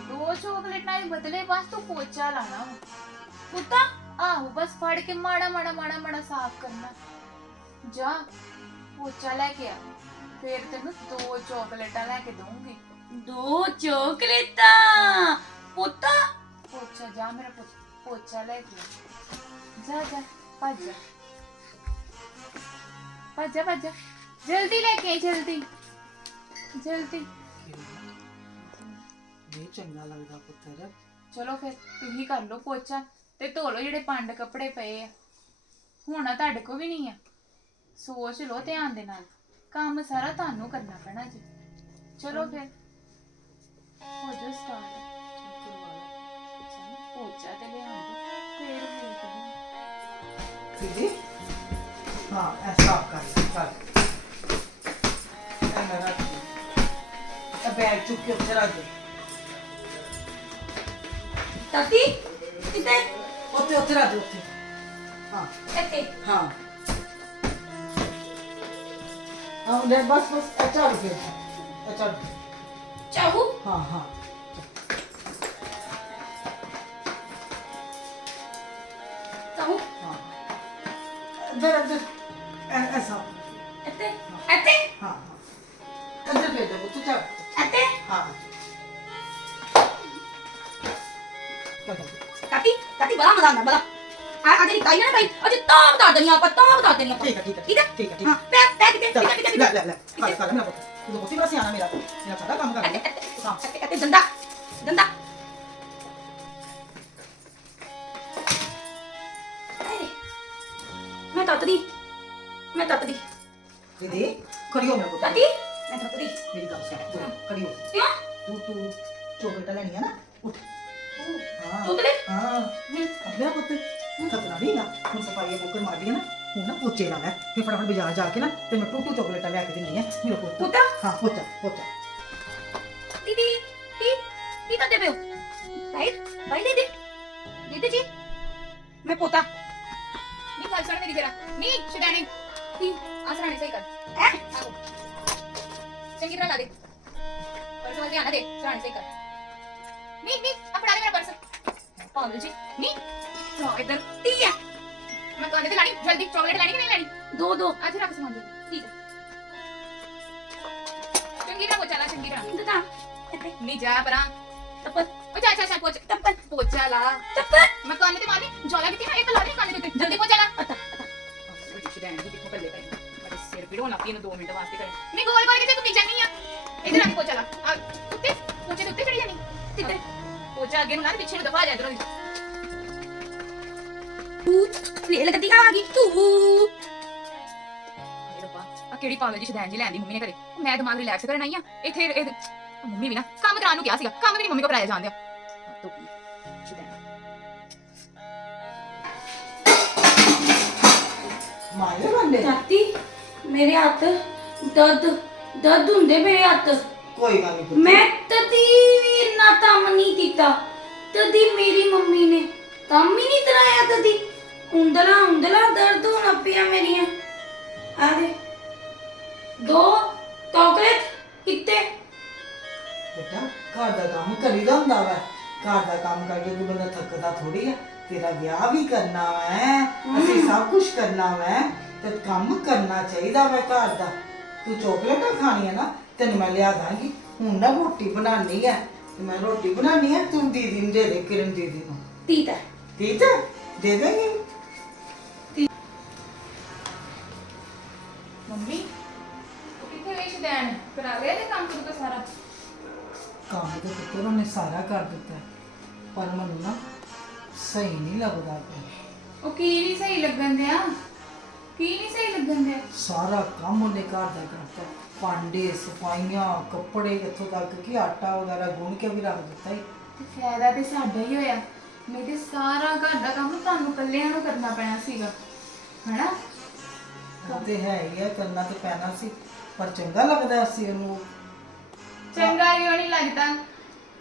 ਦੋ ਚਾਕਲੇਟਾਂ ਦੇ ਬਦਲੇ ਬਸ ਤੂੰ ਪੋਚਾ ਲਾਣਾ ਵਾ। ਪੁੱਤਾ ਆਹੋ ਬਸ ਫੜ ਕੇ ਮਾੜਾ ਮਾੜਾ ਮਾੜਾ ਮਾੜਾ ਸਾਫ਼ ਕਰਨਾ। ਜਾ ਪੋਚਾ ਲੈ ਕੇ ਆ। ਫਿਰ ਤੈਨੂੰ ਦੋ ਚਾਕਲੇਟਾਂ ਲੈ ਕੇ ਦਊਂਗੀ। ਦੋ ਚਾਕਲੇਟਾਂ? ਪੁੱਤਾ? ਪੋਚਾ ਜਾ ਮੇਰਾ ਪੁੱਤ ਪੋਚਾ ਲੈ ਕੇ ਆ। ਜਾ ਜਾ ਭੱਜ ਜਾ। ਭੱਜ ਜਾ ਭੱਜ ਜਾ। ਜਲਦੀ ਲੈ ਕੇ ਆਈ ਜਲਦੀ। ਜਲਦੀ। ਇਹ ਚੰਗਾ ਲੱਗਦਾ ਪੁੱਤਰ। ਚਲੋ ਫਿਰ ਤੁਸੀਂ ਕਰ ਲਓ ਪੋਚਾ ਤੇ ਧੋ ਲਓ ਜਿਹੜੇ ਪੰਡ ਕੱਪੜੇ ਪਏ ਆ। ਹੁਣ ਤੁਹਾਡੇ ਕੋ ਵੀ ਨਹੀਂ ਆ। ਸੋਚ ਲਓ ਧਿਆਨ ਦੇ ਨਾਲ। ਕੰਮ ਸਾਰਾ ਤੁਹਾਨੂੰ ਕਰਨਾ ਪੈਣਾ ਜੀ। ਚਲੋ ਫਿਰ। ਹੋ ਜਾ ਸਟਾਰਟ ਪੋਚਾ ਤੇ ਲਿਆ ਫਿਰ ਵੇਖਦੇ ਹਾਂ। ਦੀਦੀ ਹਾਂ ਐਸਾ ਕਰ ਕਰ ਇਹ ਮੇਰਾ ਇਹ ਬੈਗ ਚੁੱਕ ਕੇ ਉੱਥੇ ਰੱਖ ਦੇ ਤਤੀ ਕਿਤੇ ਉੱਥੇ ਉੱਥੇ ਰੱਖ ਦੇ ਉੱਥੇ ਹਾਂ ਇੱਥੇ ਹਾਂ ਹਾਂ ਲੈ ਬਸ ਬਸ ਅੱਛਾ ਰੁਕੇ ਅੱਛਾ ਚਾਹੂ ਹਾਂ ਹਾਂ ਚਾਹੂ ਹਾਂ ਅੰਦਰ ਅੰਦਰ ਅੰਦਰ ਭੇਜ ਦੇ ਤੂੰ ਚੱਲ ਇੱਥੇ ਹਾਂ। ਤਤੀ ਤਤੀ ਬੜਾ ਮਜ਼ਾ ਆਉਂਦਾ ਬੜਾ। ਆ ਆ ਜਿਹੜੀ ਕਾਈ ਨਾ ਕਾਈ ਅਜੇ ਤਾਂ ਬਤਾ ਦਨੀਆਂ ਆਪਾਂ ਤਾਂ ਬਤਾ ਦਨੀਆਂ ਠੀਕ ਹੈ ਠੀਕ ਹੈ ਠੀਕ ਹੈ ਠੀਕ ਹੈ ਠੀਕ ਹਾਂ ਪੈ ਪੈ ਕਿਤੇ ਕਿਤੇ ਕਿਤੇ ਲੈ ਲੈ ਲੈ ਕਰ ਕਰ ਮੇਰਾ ਪੁੱਤ। ਤੂੰ ਬਹੁਤ ਬੜਾ ਸਿਆਣਾ ਮੇਰਾ। ਮੇਰਾ ਸਾਡਾ ਕੰਮ ਕਰ ਹਾਂ। ਇੱਥੇ ਦੰਦਾ ਦੰਦਾ। ਮੈਂ ਤੱਤਦੀ ਮੈਂ ਤੱਤਦੀ। ਦੀਦੀ ਕਰਿਓ ਮੇਰਾ ਪੁੱਤ। ਤਤੀ ਮੈਂ ਤੱਤਦੀ ਮੇਰੀ ਗੱਲ ਸੁਣ ਤੂੰ ਕਰਿਓ ਕਿਉਂ? ਤੂੰ ਤੂੰ ਚੋਕਲੇਟ ਲੈਣੀ ਹੈ ਨਾ ਉੱਠ। ਹਾਂ। ਤੂੰ ਤੇ ਹਾਂ। ਮੇਰਾ ਪੁੱਤ। ਖਤਰਾ ਨਹੀਂ ਨਾ ਹੁਣ ਸਫ਼ਾਈ ਬੁੱਕਰ ਮਾਰ ਲਈ ਨਾ ਹੁਣ ਨਾ ਪੋਚੇ ਲਾ ਲੈ। ਫਿਰ ਫਟਾਫਟ ਬਾਜ਼ਾਰ ਜਾ ਕੇ ਨਾ ਤੇ ਮੈਂ ਟੂ ਟੂ ਚੋਕਲੇਟਾਂ ਲੈ ਕੇ ਦਿੰਦੀ ਆ ਮੇਰਾ ਪੁੱਤ। ਪੁੱਤਾ? ਹਾਂ ਪੋਚਾ ਪੋਚਾ ਦੀਦੀ ਤੀ ਤੀ ਕਰਦੇ ਪਿਓ ਭਾਈ ਭਾਈ ਦੀਦੀ ਦੀਦੀ ਜੀ। ਮੈਂ ਪੋਤਾ। ਨਹੀਂ ਗੱਲ ਸੁਣ ਮੇਰੀ ਜਰਾ। ਨਹੀਂ ਸ਼ਿਦਾਨੀ ਤੀ ਆਸਰਾਣੀ ਸਹੀ ਕਰ। ਐ ਚੰਗੀ ਤਰ੍ਹਾਂ ਲਾ ਦੇ ਪਰਸ ਵੱਲ ਧਿਆਨ ਨਾ ਦੇ ਸਰਾਣੀ ਸਹੀ ਕਰ ਨਹੀਂ ਨਹੀਂ ਆਪਣਾ ਦੇ ਮੇਰਾ ਪਰਸ ਪਾਗਲ ਜੀ ਨਹੀਂ ਲੋ ਇਧਰ ਤੀ ਆ ਮੈਂ ਕਹਿੰਦੇ ਤੇ ਲਾਣੀ ਜਲਦੀ ਚਾਕਲੇਟ ਲੈਣੀ ਕਿ ਨਹੀਂ ਲੈਣੀ ਦੋ ਦੋ ਅੱਜ ਰੱਖ ਸਮਾਨ ਦੇ ਠੀਕ ਚੰਗੀ ਤਰ੍ਹਾਂ ਪੋਚਾ ਲਾ ਚੰਗੀ ਤਰ੍ਹਾਂ ਹੈ ਦਤਾ ਇੱਥੇ ਨਹੀਂ ਜਾ ਪਰਾਂ ਉਹ ਜਾ ਜਾ ਜਾ ਪੋਚਾ ਤੱਪਰ ਪੋਚਾ ਲਾ ਤੱਪਰ ਮੈਂ ਕੰਨ ਤੇ ਮਾਰਨੀ ਜੋਲਾ ਕਿੱਥੇ ਨਾ ਇੱਕ ਲਾ ਦੇ ਕੰਨ ਉੱਤੇ ਜਲਦੀ ਪੋਚਾ ਪੀੜ ਪਈ ਇਹਨੂੰ 2 ਮਿੰਟ ਵਾਸਤੇ ਕਰੇ ਨਹੀਂ ਗੋਲ ਗੋਲ ਕਿਤੇ ਘੁੰਮੀ ਜਾਨੀ ਆ। ਇਧਰ ਆ ਕੇ ਪੋਚਾ ਲਾ। ਆ ਉੱਤੇ ਪੋਚੇ ਦੇ ਉੱਤੇ ਚੜੀ ਜਾਨੀ। ਤਿੱਤੇ ਪੋਚਾ ਅੱਗੇ ਨੂੰ ਨਾ ਪਿੱਛੇ ਨੂੰ ਦਫਾ ਜਾ ਇਧਰੋਂ ਦੀ ਤੂੰ ਰੇ ਲੱਗਦੀ ਆ ਗਈ? ਤੂੰ। ਆ ਕਿਹੜੀ ਪਾਗਲ ਜੀ ਸ਼ਦੈਨ ਜੀ ਲੈਂਦੀ ਮੰਮੀ ਨੇ ਘਰੇ। ਮੈਂ ਦਿਮਾਗ ਰਿਲੈਕਸ ਕਰਨ ਆਈ ਆ। ਇੱਥੇ ਇਹ ਆ ਮੰਮੀ ਵੀ ਨਾ ਕੰਮ ਕਰਾਉਣ ਨੂੰ ਕਿਹਾ ਸੀਗਾ। ਕੰਮ ਵੀ ਨਹੀਂ ਮੰਮੀ ਕੋ ਕਰਾਇਆ ਜਾਂਦਿਆ ਤੋ ਸ਼ਦੈਨ ਮਾਰੇ ਬੰਦੇ। ਚਾਤੀ। ਮੇਰੇ ਹੱਥ ਦਰਦ ਦਰਦ ਹੁੰਦੇ ਮੇਰੇ ਹੱਥ ਕੋਈ ਗੱਲ ਨਹੀਂ ਪੁੱਤ ਮੈਂ ਤਦੀ ਵੀ ਇੰਨਾ ਕੰਮ ਨਹੀਂ ਕੀਤਾ ਤਦੀ ਮੇਰੀ ਮੰਮੀ ਨੇ ਕੰਮ ਹੀ ਨਹੀਂ ਕਰਾਇਆ ਤਦੀ ਉਂਦਲਾ ਉਂਦਲਾ ਦਰਦ ਹੋਣ ਪਿਆ ਮੇਰੀਆਂ ਆ ਦੇ ਦੋ ਚਾਕਲੇਟ ਕਿੱਤੇ ਬੇਟਾ ਘਰ ਦਾ ਕੰਮ ਕਰੀਦਾ ਹੁੰਦਾ ਵਾ ਘਰ ਦਾ ਕੰਮ ਕਰਕੇ ਕੋਈ ਬੰਦਾ ਥੱਕਦਾ ਥੋੜੀ ਆ ਤੇਰਾ ਵਿਆਹ ਵੀ ਕਰਨਾ ਵੈ ਅਸੀਂ ਸਭ ਕੁਝ ਕਰਨਾ ਵੈ ਤੇ ਕੰਮ ਕਰਨਾ ਚਾਹੀਦਾ ਵੈ ਘਰ ਦਾ। ਤੂੰ ਚੋਕਲੇਟਾਂ ਖਾਣੀਆਂ ਨਾ ਤੈਨੂੰ ਮੈਂ ਲਿਆ ਦਾਂਗੀ। ਹੁਣ ਨਾ ਰੋਟੀ ਬਣਾਉਣੀ ਆ। ਤੇ ਮੈਂ ਰੋਟੀ ਬਣਾਉਣੀ ਆ ਤੂੰ ਦੀਦੀ ਨੂੰ ਦੇ ਦੇ ਕਿਰਨ ਦੀਦੀ ਨੂੰ। ਤੀਤਾ ਠੀਕ ਹੈ? ਦੇ ਦੇਂਗੀ? ਮੰਮੀ ਕਿੱਥੇ ਗਈ ਸ਼ਦੈਨ ਕਰਾ ਲਿਆ ਤੇ ਕੰਮ ਤੂੰ ਤਾਂ ਸਾਰਾ? ਕੰਮ ਤੇ ਪੁੱਤਰ ਉਹਨੇ ਸਾਰਾ ਕਰ ਦਿੱਤਾ। ਪਰ ਮੈਨੂੰ ਨਾ ਸਹੀ ਨਹੀਂ ਲੱਗਦਾ ਪਿਆ। ਉਹ ਕੀ ਨਹੀਂ ਸਹੀ ਲੱਗਣ ਦਿਆ? ਕੀ ਨਹੀਂ ਸਹੀ ਲੱਗਣ ਦਿਆ ਸਾਰਾ ਕੰਮ ਉਹਨੇ ਘਰ ਦਾ ਕਰਤਾ। ਭਾਂਡੇ ਸਫਾਈਆਂ ਕੱਪੜੇ ਇੱਥੋਂ ਤੱਕ ਕਿ ਆਟਾ ਵਗੈਰਾ ਗੁੰਨ ਕੇ ਵੀ ਰੱਖ ਦਿੱਤਾ ਹੀ। ਤੇ ਫਾਇਦਾ ਤੇ ਸਾਡਾ ਹੀ ਹੋਇਆ। ਨਹੀਂ ਤੇ ਸਾਰਾ ਘਰ ਦਾ ਕੰਮ ਤੁਹਾਨੂੰ ਇਕੱਲਿਆਂ ਨੂੰ ਕਰਨਾ ਪੈਣਾ ਸੀਗਾ ਹਨਾ? ਉਹ ਤੇ ਹੈ ਹੀ ਹੈ ਕਰਨਾ ਤੇ ਪੈਣਾ ਸੀ ਪਰ ਚੰਗਾ ਲੱਗਦਾ ਸੀ ਉਹਨੂੰ। ਚੰਗਾ ਕਿਉਂ ਨਹੀਂ ਲੱਗਦਾ।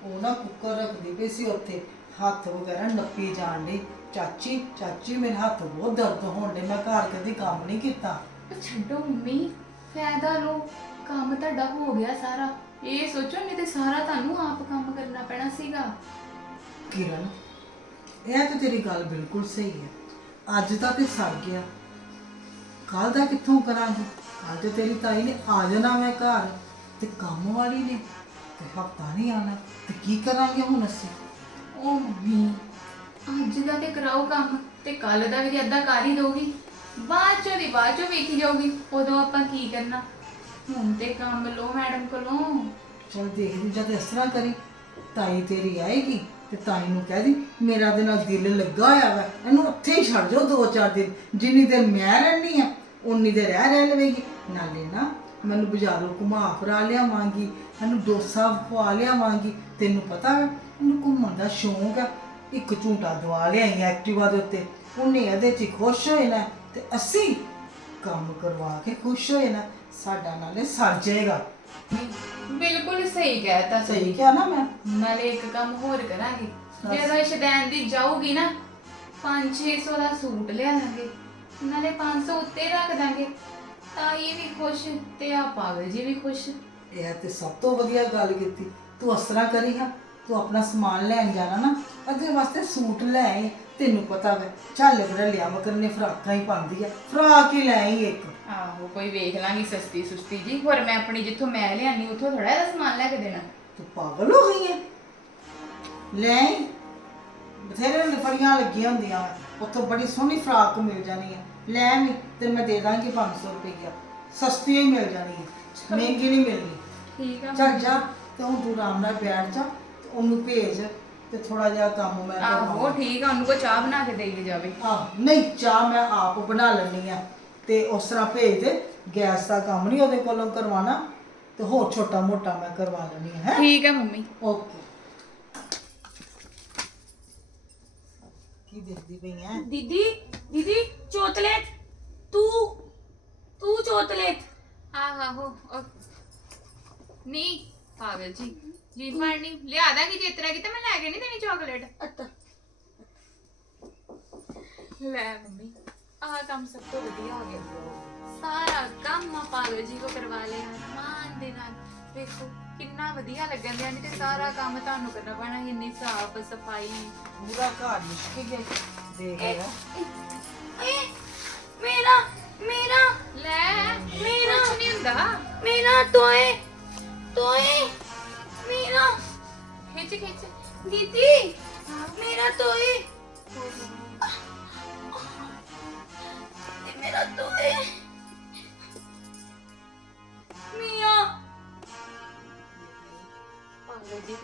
ਉਹ ਨਾ ਕੁੱਕਰ ਰੱਖਦੀ ਪਈ ਸੀ ਉੱਥੇ ਹੱਥ ਵਗੈਰਾ ਨੱਪੀ ਜਾਣ ਦੀ ਚਾਚੀ ਚਾਚੀ ਮੇਰੇ ਹੱਥ ਬਹੁਤ ਦਰਦ ਹੋਣ ਦੇ ਮੈਂ ਘਰ ਕਦੀ ਕੰਮ ਨਹੀਂ ਕੀਤਾ। ਉਹ ਛੱਡੋ ਮੰਮੀ ਫਾਇਦਾ ਲੋ ਕੰਮ ਤੁਹਾਡਾ ਹੋ ਗਿਆ ਸਾਰਾ। ਇਹ ਸੋਚੋ ਨਹੀਂ ਤੇ ਸਾਰਾ ਤੁਹਾਨੂੰ ਆਪ ਕੰਮ ਕਰਨਾ ਪੈਣਾ ਸੀਗਾ। ਕਿਰਨ ਇਹ ਤਾਂ ਤੇਰੀ ਗੱਲ ਬਿਲਕੁਲ ਸਹੀ ਹੈ। ਅੱਜ ਤਾਂ ਤੇ ਸਰ ਗਿਆ। ਕੱਲ ਦਾ ਕਿੱਥੋਂ ਕਰਾਂਗੀ? ਕੱਲ ਤੇ ਤੇਰੀ ਤਾਈ ਨੇ ਆ ਜਾਣਾ ਮੈਂ ਘਰ ਤੇ ਕੰਮ ਵਾਲੀ ਨੇ ਤੇ ਹਫਤਾ ਨਹੀਂ ਆਣਾ ਤੇ ਕੀ ਕਰਾਂਗੇ ਹੁਣ ਅਸੀਂ? ਉਹ ਮੰਮੀ ਅੱਜ ਦਾ ਤੇ ਕਰਾਓ ਕੰਮ ਤੇ ਕੱਲ ਦਾ ਵੀ ਅੱਧਾ ਕਰ ਹੀ ਦੋਗੀ। ਬਾਅਦ ਚੋਂ ਦੀ ਬਾਅਦ ਚੋਂ ਵੇਖੀ ਜਾਊਗੀ ਉਦੋਂ ਆਪਾਂ ਕੀ ਕਰਨਾ। ਹੁਣ ਤੇ ਕੰਮ ਲੋ ਮੈਡਮ ਕੋਲੋਂ। ਚਲ ਦੇਖ ਲਈ ਜਦ ਇਸ ਤਰ੍ਹਾਂ ਕਰੀ, ਤਾਈ ਤੇਰੀ ਆਏਗੀ ਤੇ ਤਾਈ ਨੂੰ ਕਹਿ ਦੀ, ਮੇਰਾ ਦੇ ਨਾਲ ਦਿਲ ਲੱਗਾ ਹੋਇਆ ਵਾ, ਇਹਨੂੰ ਉੱਥੇ ਹੀ ਛੱਡ ਜਾਓ ਦੋ ਚਾਰ ਦਿਨ। ਜਿੰਨੀ ਦੇਰ ਮੈਂ ਰਹਿਣੀ ਆ ਉਨੀ ਦੇਰ ਰਹਿ ਰਹਿ ਲਵੇਗੀ। ਨਾਲੇ ਨਾ ਮੈਨੂੰ ਬਾਜ਼ਾਰੋਂ ਘੁਮਾ ਫਰਾ ਲਿਆਵਾਂਗੀ, ਇਹਨੂੰ ਡੋਸਾ ਖਵਾ ਲਿਆਵਾਂਗੀ। ਤੈਨੂੰ ਪਤਾ ਹੈ ਇਹਨੂੰ ਘੁੰਮਣ ਦਾ ਸ਼ੌਂਕ ਹੈ ਇੱਕ ਝੂਟਾ ਦਵਾ ਲਿਆਈ ਐਕਟਿਵਾ ਦੇ ਉੱਤੇ। ਉਹਨੇ ਇਹਦੇ 'ਚ ਹੀ ਖੁਸ਼ ਹੋਏ ਨਾ ਤੇ ਅਸੀਂ ਕੰਮ ਕਰਵਾ ਕੇ ਖੁਸ਼ ਹੋਏ ਨਾ। ਸਾਡਾ ਨਾਲੇ ਸਰ ਜਾਏਗਾ। ਬਿਲਕੁਲ ਸਹੀ ਕਹਿਤਾ ਸਹੀ ਕਿਹਾ ਨਾ ਮੈਂ। ਨਾਲੇ ਇੱਕ ਕੰਮ ਹੋਰ ਕਰਾਂਗੇ। ਜਦੋਂ ਇਹ ਸ਼ਦੈਨ ਦੀ ਜਾਊਗੀ ਨਾ 5-600 ਦਾ ਸੂਟ ਲਿਆ ਲਾਂਗੇ। ਨਾਲੇ 500 ਉੱਤੇ ਰੱਖ ਦਾਂਗੇ। ਤਾਂ ਇਹ ਵੀ ਖੁਸ਼ ਤੇ ਆ ਪਾਗਲ ਜੀ ਵੀ ਖੁਸ਼। ਇਹ ਤੇ ਸਭ ਤੋਂ ਵਧੀਆ ਗੱਲ ਕੀਤੀ। ਤੂੰ ਇਸ ਤਰ੍ਹਾਂ ਕਰੀ ਹਾਂ। ਤੂੰ ਆਪਣਾ ਸਮਾਨ ਲੈਣ ਜਾਣਾ ਨਾ ਅੱਗੇ ਵਾਸਤੇ ਸੂਟ ਲੈ ਆਈ ਤੈਨੂੰ ਪਤਾ ਵੇ ਚੱਲ ਕਰ ਲਿਆ ਮਕਰ ਨੇ ਫਰਾਕਾਂ ਹੀ ਪਾਉਂਦੀ ਆ ਫਰਾਕ ਹੀ ਲੈ ਆਈ ਇੱਕ। ਆਹੋ ਕੋਈ ਵੇਖ ਲਾਂਗੀ ਸਸਤੀ ਸੁਸਤੀ ਜੀ ਹੋਰ ਮੈਂ ਆਪਣੀ ਜਿੱਥੋਂ ਮੈਂ ਲਿਆਨੀ ਉੱਥੋਂ ਥੋੜਾ ਜਿਹਾ ਸਮਾਨ ਲੈ ਕੇ ਦੇਣਾ। ਤੂੰ ਪਾਗਲ ਹੋ ਗਈ ਹੈ ਲੈ ਆਈ। ਬਥੇਰੇ ਲਫੜੀਆਂ ਲੱਗੀਆਂ ਹੁੰਦੀਆਂ ਵਾਂ। ਉੱਥੋਂ ਬੜੀ ਸੋਹਣੀ ਫਰਾਕ ਮਿਲ ਜਾਣੀ ਹੈ ਲੈ ਆਵੀਂ ਤੇ ਮੈਂ ਦੇ ਦਾਂਗੀ 500 ਰੁਪਏ ਸਸਤੀ ਹੀ ਮਿਲ ਜਾਣੀ ਹੈ ਮਹਿੰਗੀ ਨਹੀਂ ਮਿਲਣੀ। ਠੀਕ ਆ। ਚੱਲ ਜਾ ਤੇ ਹੁਣ ਤੂੰ ਆਰਾਮ ਨਾਲ ਬੈਠ ਜਾ। ਉਹਨੂੰ ਭੇਜ ਤੇ ਥੋੜਾ ਜਿਹਾ ਕੰਮ ਮੈਂ ਆਹੋ ਕਰਵਾਵਾਂ। ਠੀਕ ਆ ਉਹਨੂੰ ਕੋ ਚਾਹ ਬਣਾ ਕੇ ਦੇਈ ਜਾਵੇ। ਆਹ ਨਹੀਂ ਚਾਹ ਮੈਂ ਆਪ ਬਣਾ ਲੈਣੀ ਆ। ਤੇ ਉਸ ਤਰ੍ਹਾਂ ਭੇਜ ਦੇ ਗੈਸ ਦਾ ਕੰਮ ਨਹੀਂ ਉਹਦੇ ਕੋਲੋਂ ਕਰਵਾਉਣਾ ਤੇ ਹੋਰ ਛੋਟਾ ਮੋਟਾ ਮੈਂ ਕਰਵਾ ਲੈਣੀ ਹੈ? ਠੀਕ ਆ ਮੰਮੀ। ਓਕੇ। ਕੀ ਦੇਖਦੀ ਪਈ ਐ? ਦੀਦੀ ਦੀਦੀ ਚੋਤਲੇਟ ਤੂੰ ਤੂੰ ਚੋਤਲੇਟ ਆਹ ਆਹੋ ਉਹ- ਨਹੀਂ ਪਾਗਲ ਜੀ। ਜੀ ਫੜਨੀ ਲਿਆ ਦਾਂਗੀ ਜੇ ਤਰ੍ਹਾਂ ਕਿਤੇ ਮੈਂ ਲੈ ਕੇ ਨਹੀਂ ਦੇਣੀ ਚਾਕਲੇਟ ਅੱਤਾ ਲੈ ਮੰਮੀ ਆਹ ਕੰਮ ਸਭ ਤੋਂ ਵਧੀਆ ਹੋ ਗਿਆ। ਸਾਰਾ ਕੰਮ ਆ ਪਾਗਲ ਜੀ ਕੋ ਕਰਵਾ ਲਿਆ ਮਾਨ ਦੇ ਨਾਲ। ਵੇਖੋ ਕਿੰਨਾ ਵਧੀਆ ਲੱਗਣ ਦਿਆ ਨਹੀਂ ਤੇ ਸਾਰਾ ਕੰਮ ਤੁਹਾਨੂੰ ਕਰਨਾ ਪੈਣਾ ਇੰਨੀ ਸਾਫ਼ ਸਫ਼ਾਈ। ਪੂਰਾ ਘਰ ਮੁਸ਼ਕਿਲ ਗਿਆ ਦੇਖ ਲੈ। ਏ ਮੇਰਾ ਮੇਰਾ। ਲੈ ਮੇਰਾ ਕੁਛ ਨਹੀਂ ਹੁੰਦਾ। ਮੇਰਾ ਤੋਏ ਤੋਏ। ਮੇਰਾ ਖਿੱਚ ਖਿੱਚ। ਦੀਦੀ ਮੇਰਾ ਤੋਏ ਇਹ ਮੇਰਾ ਤੋਏ ਮੀਆਂ। ਪਾਗਲ ਦੇ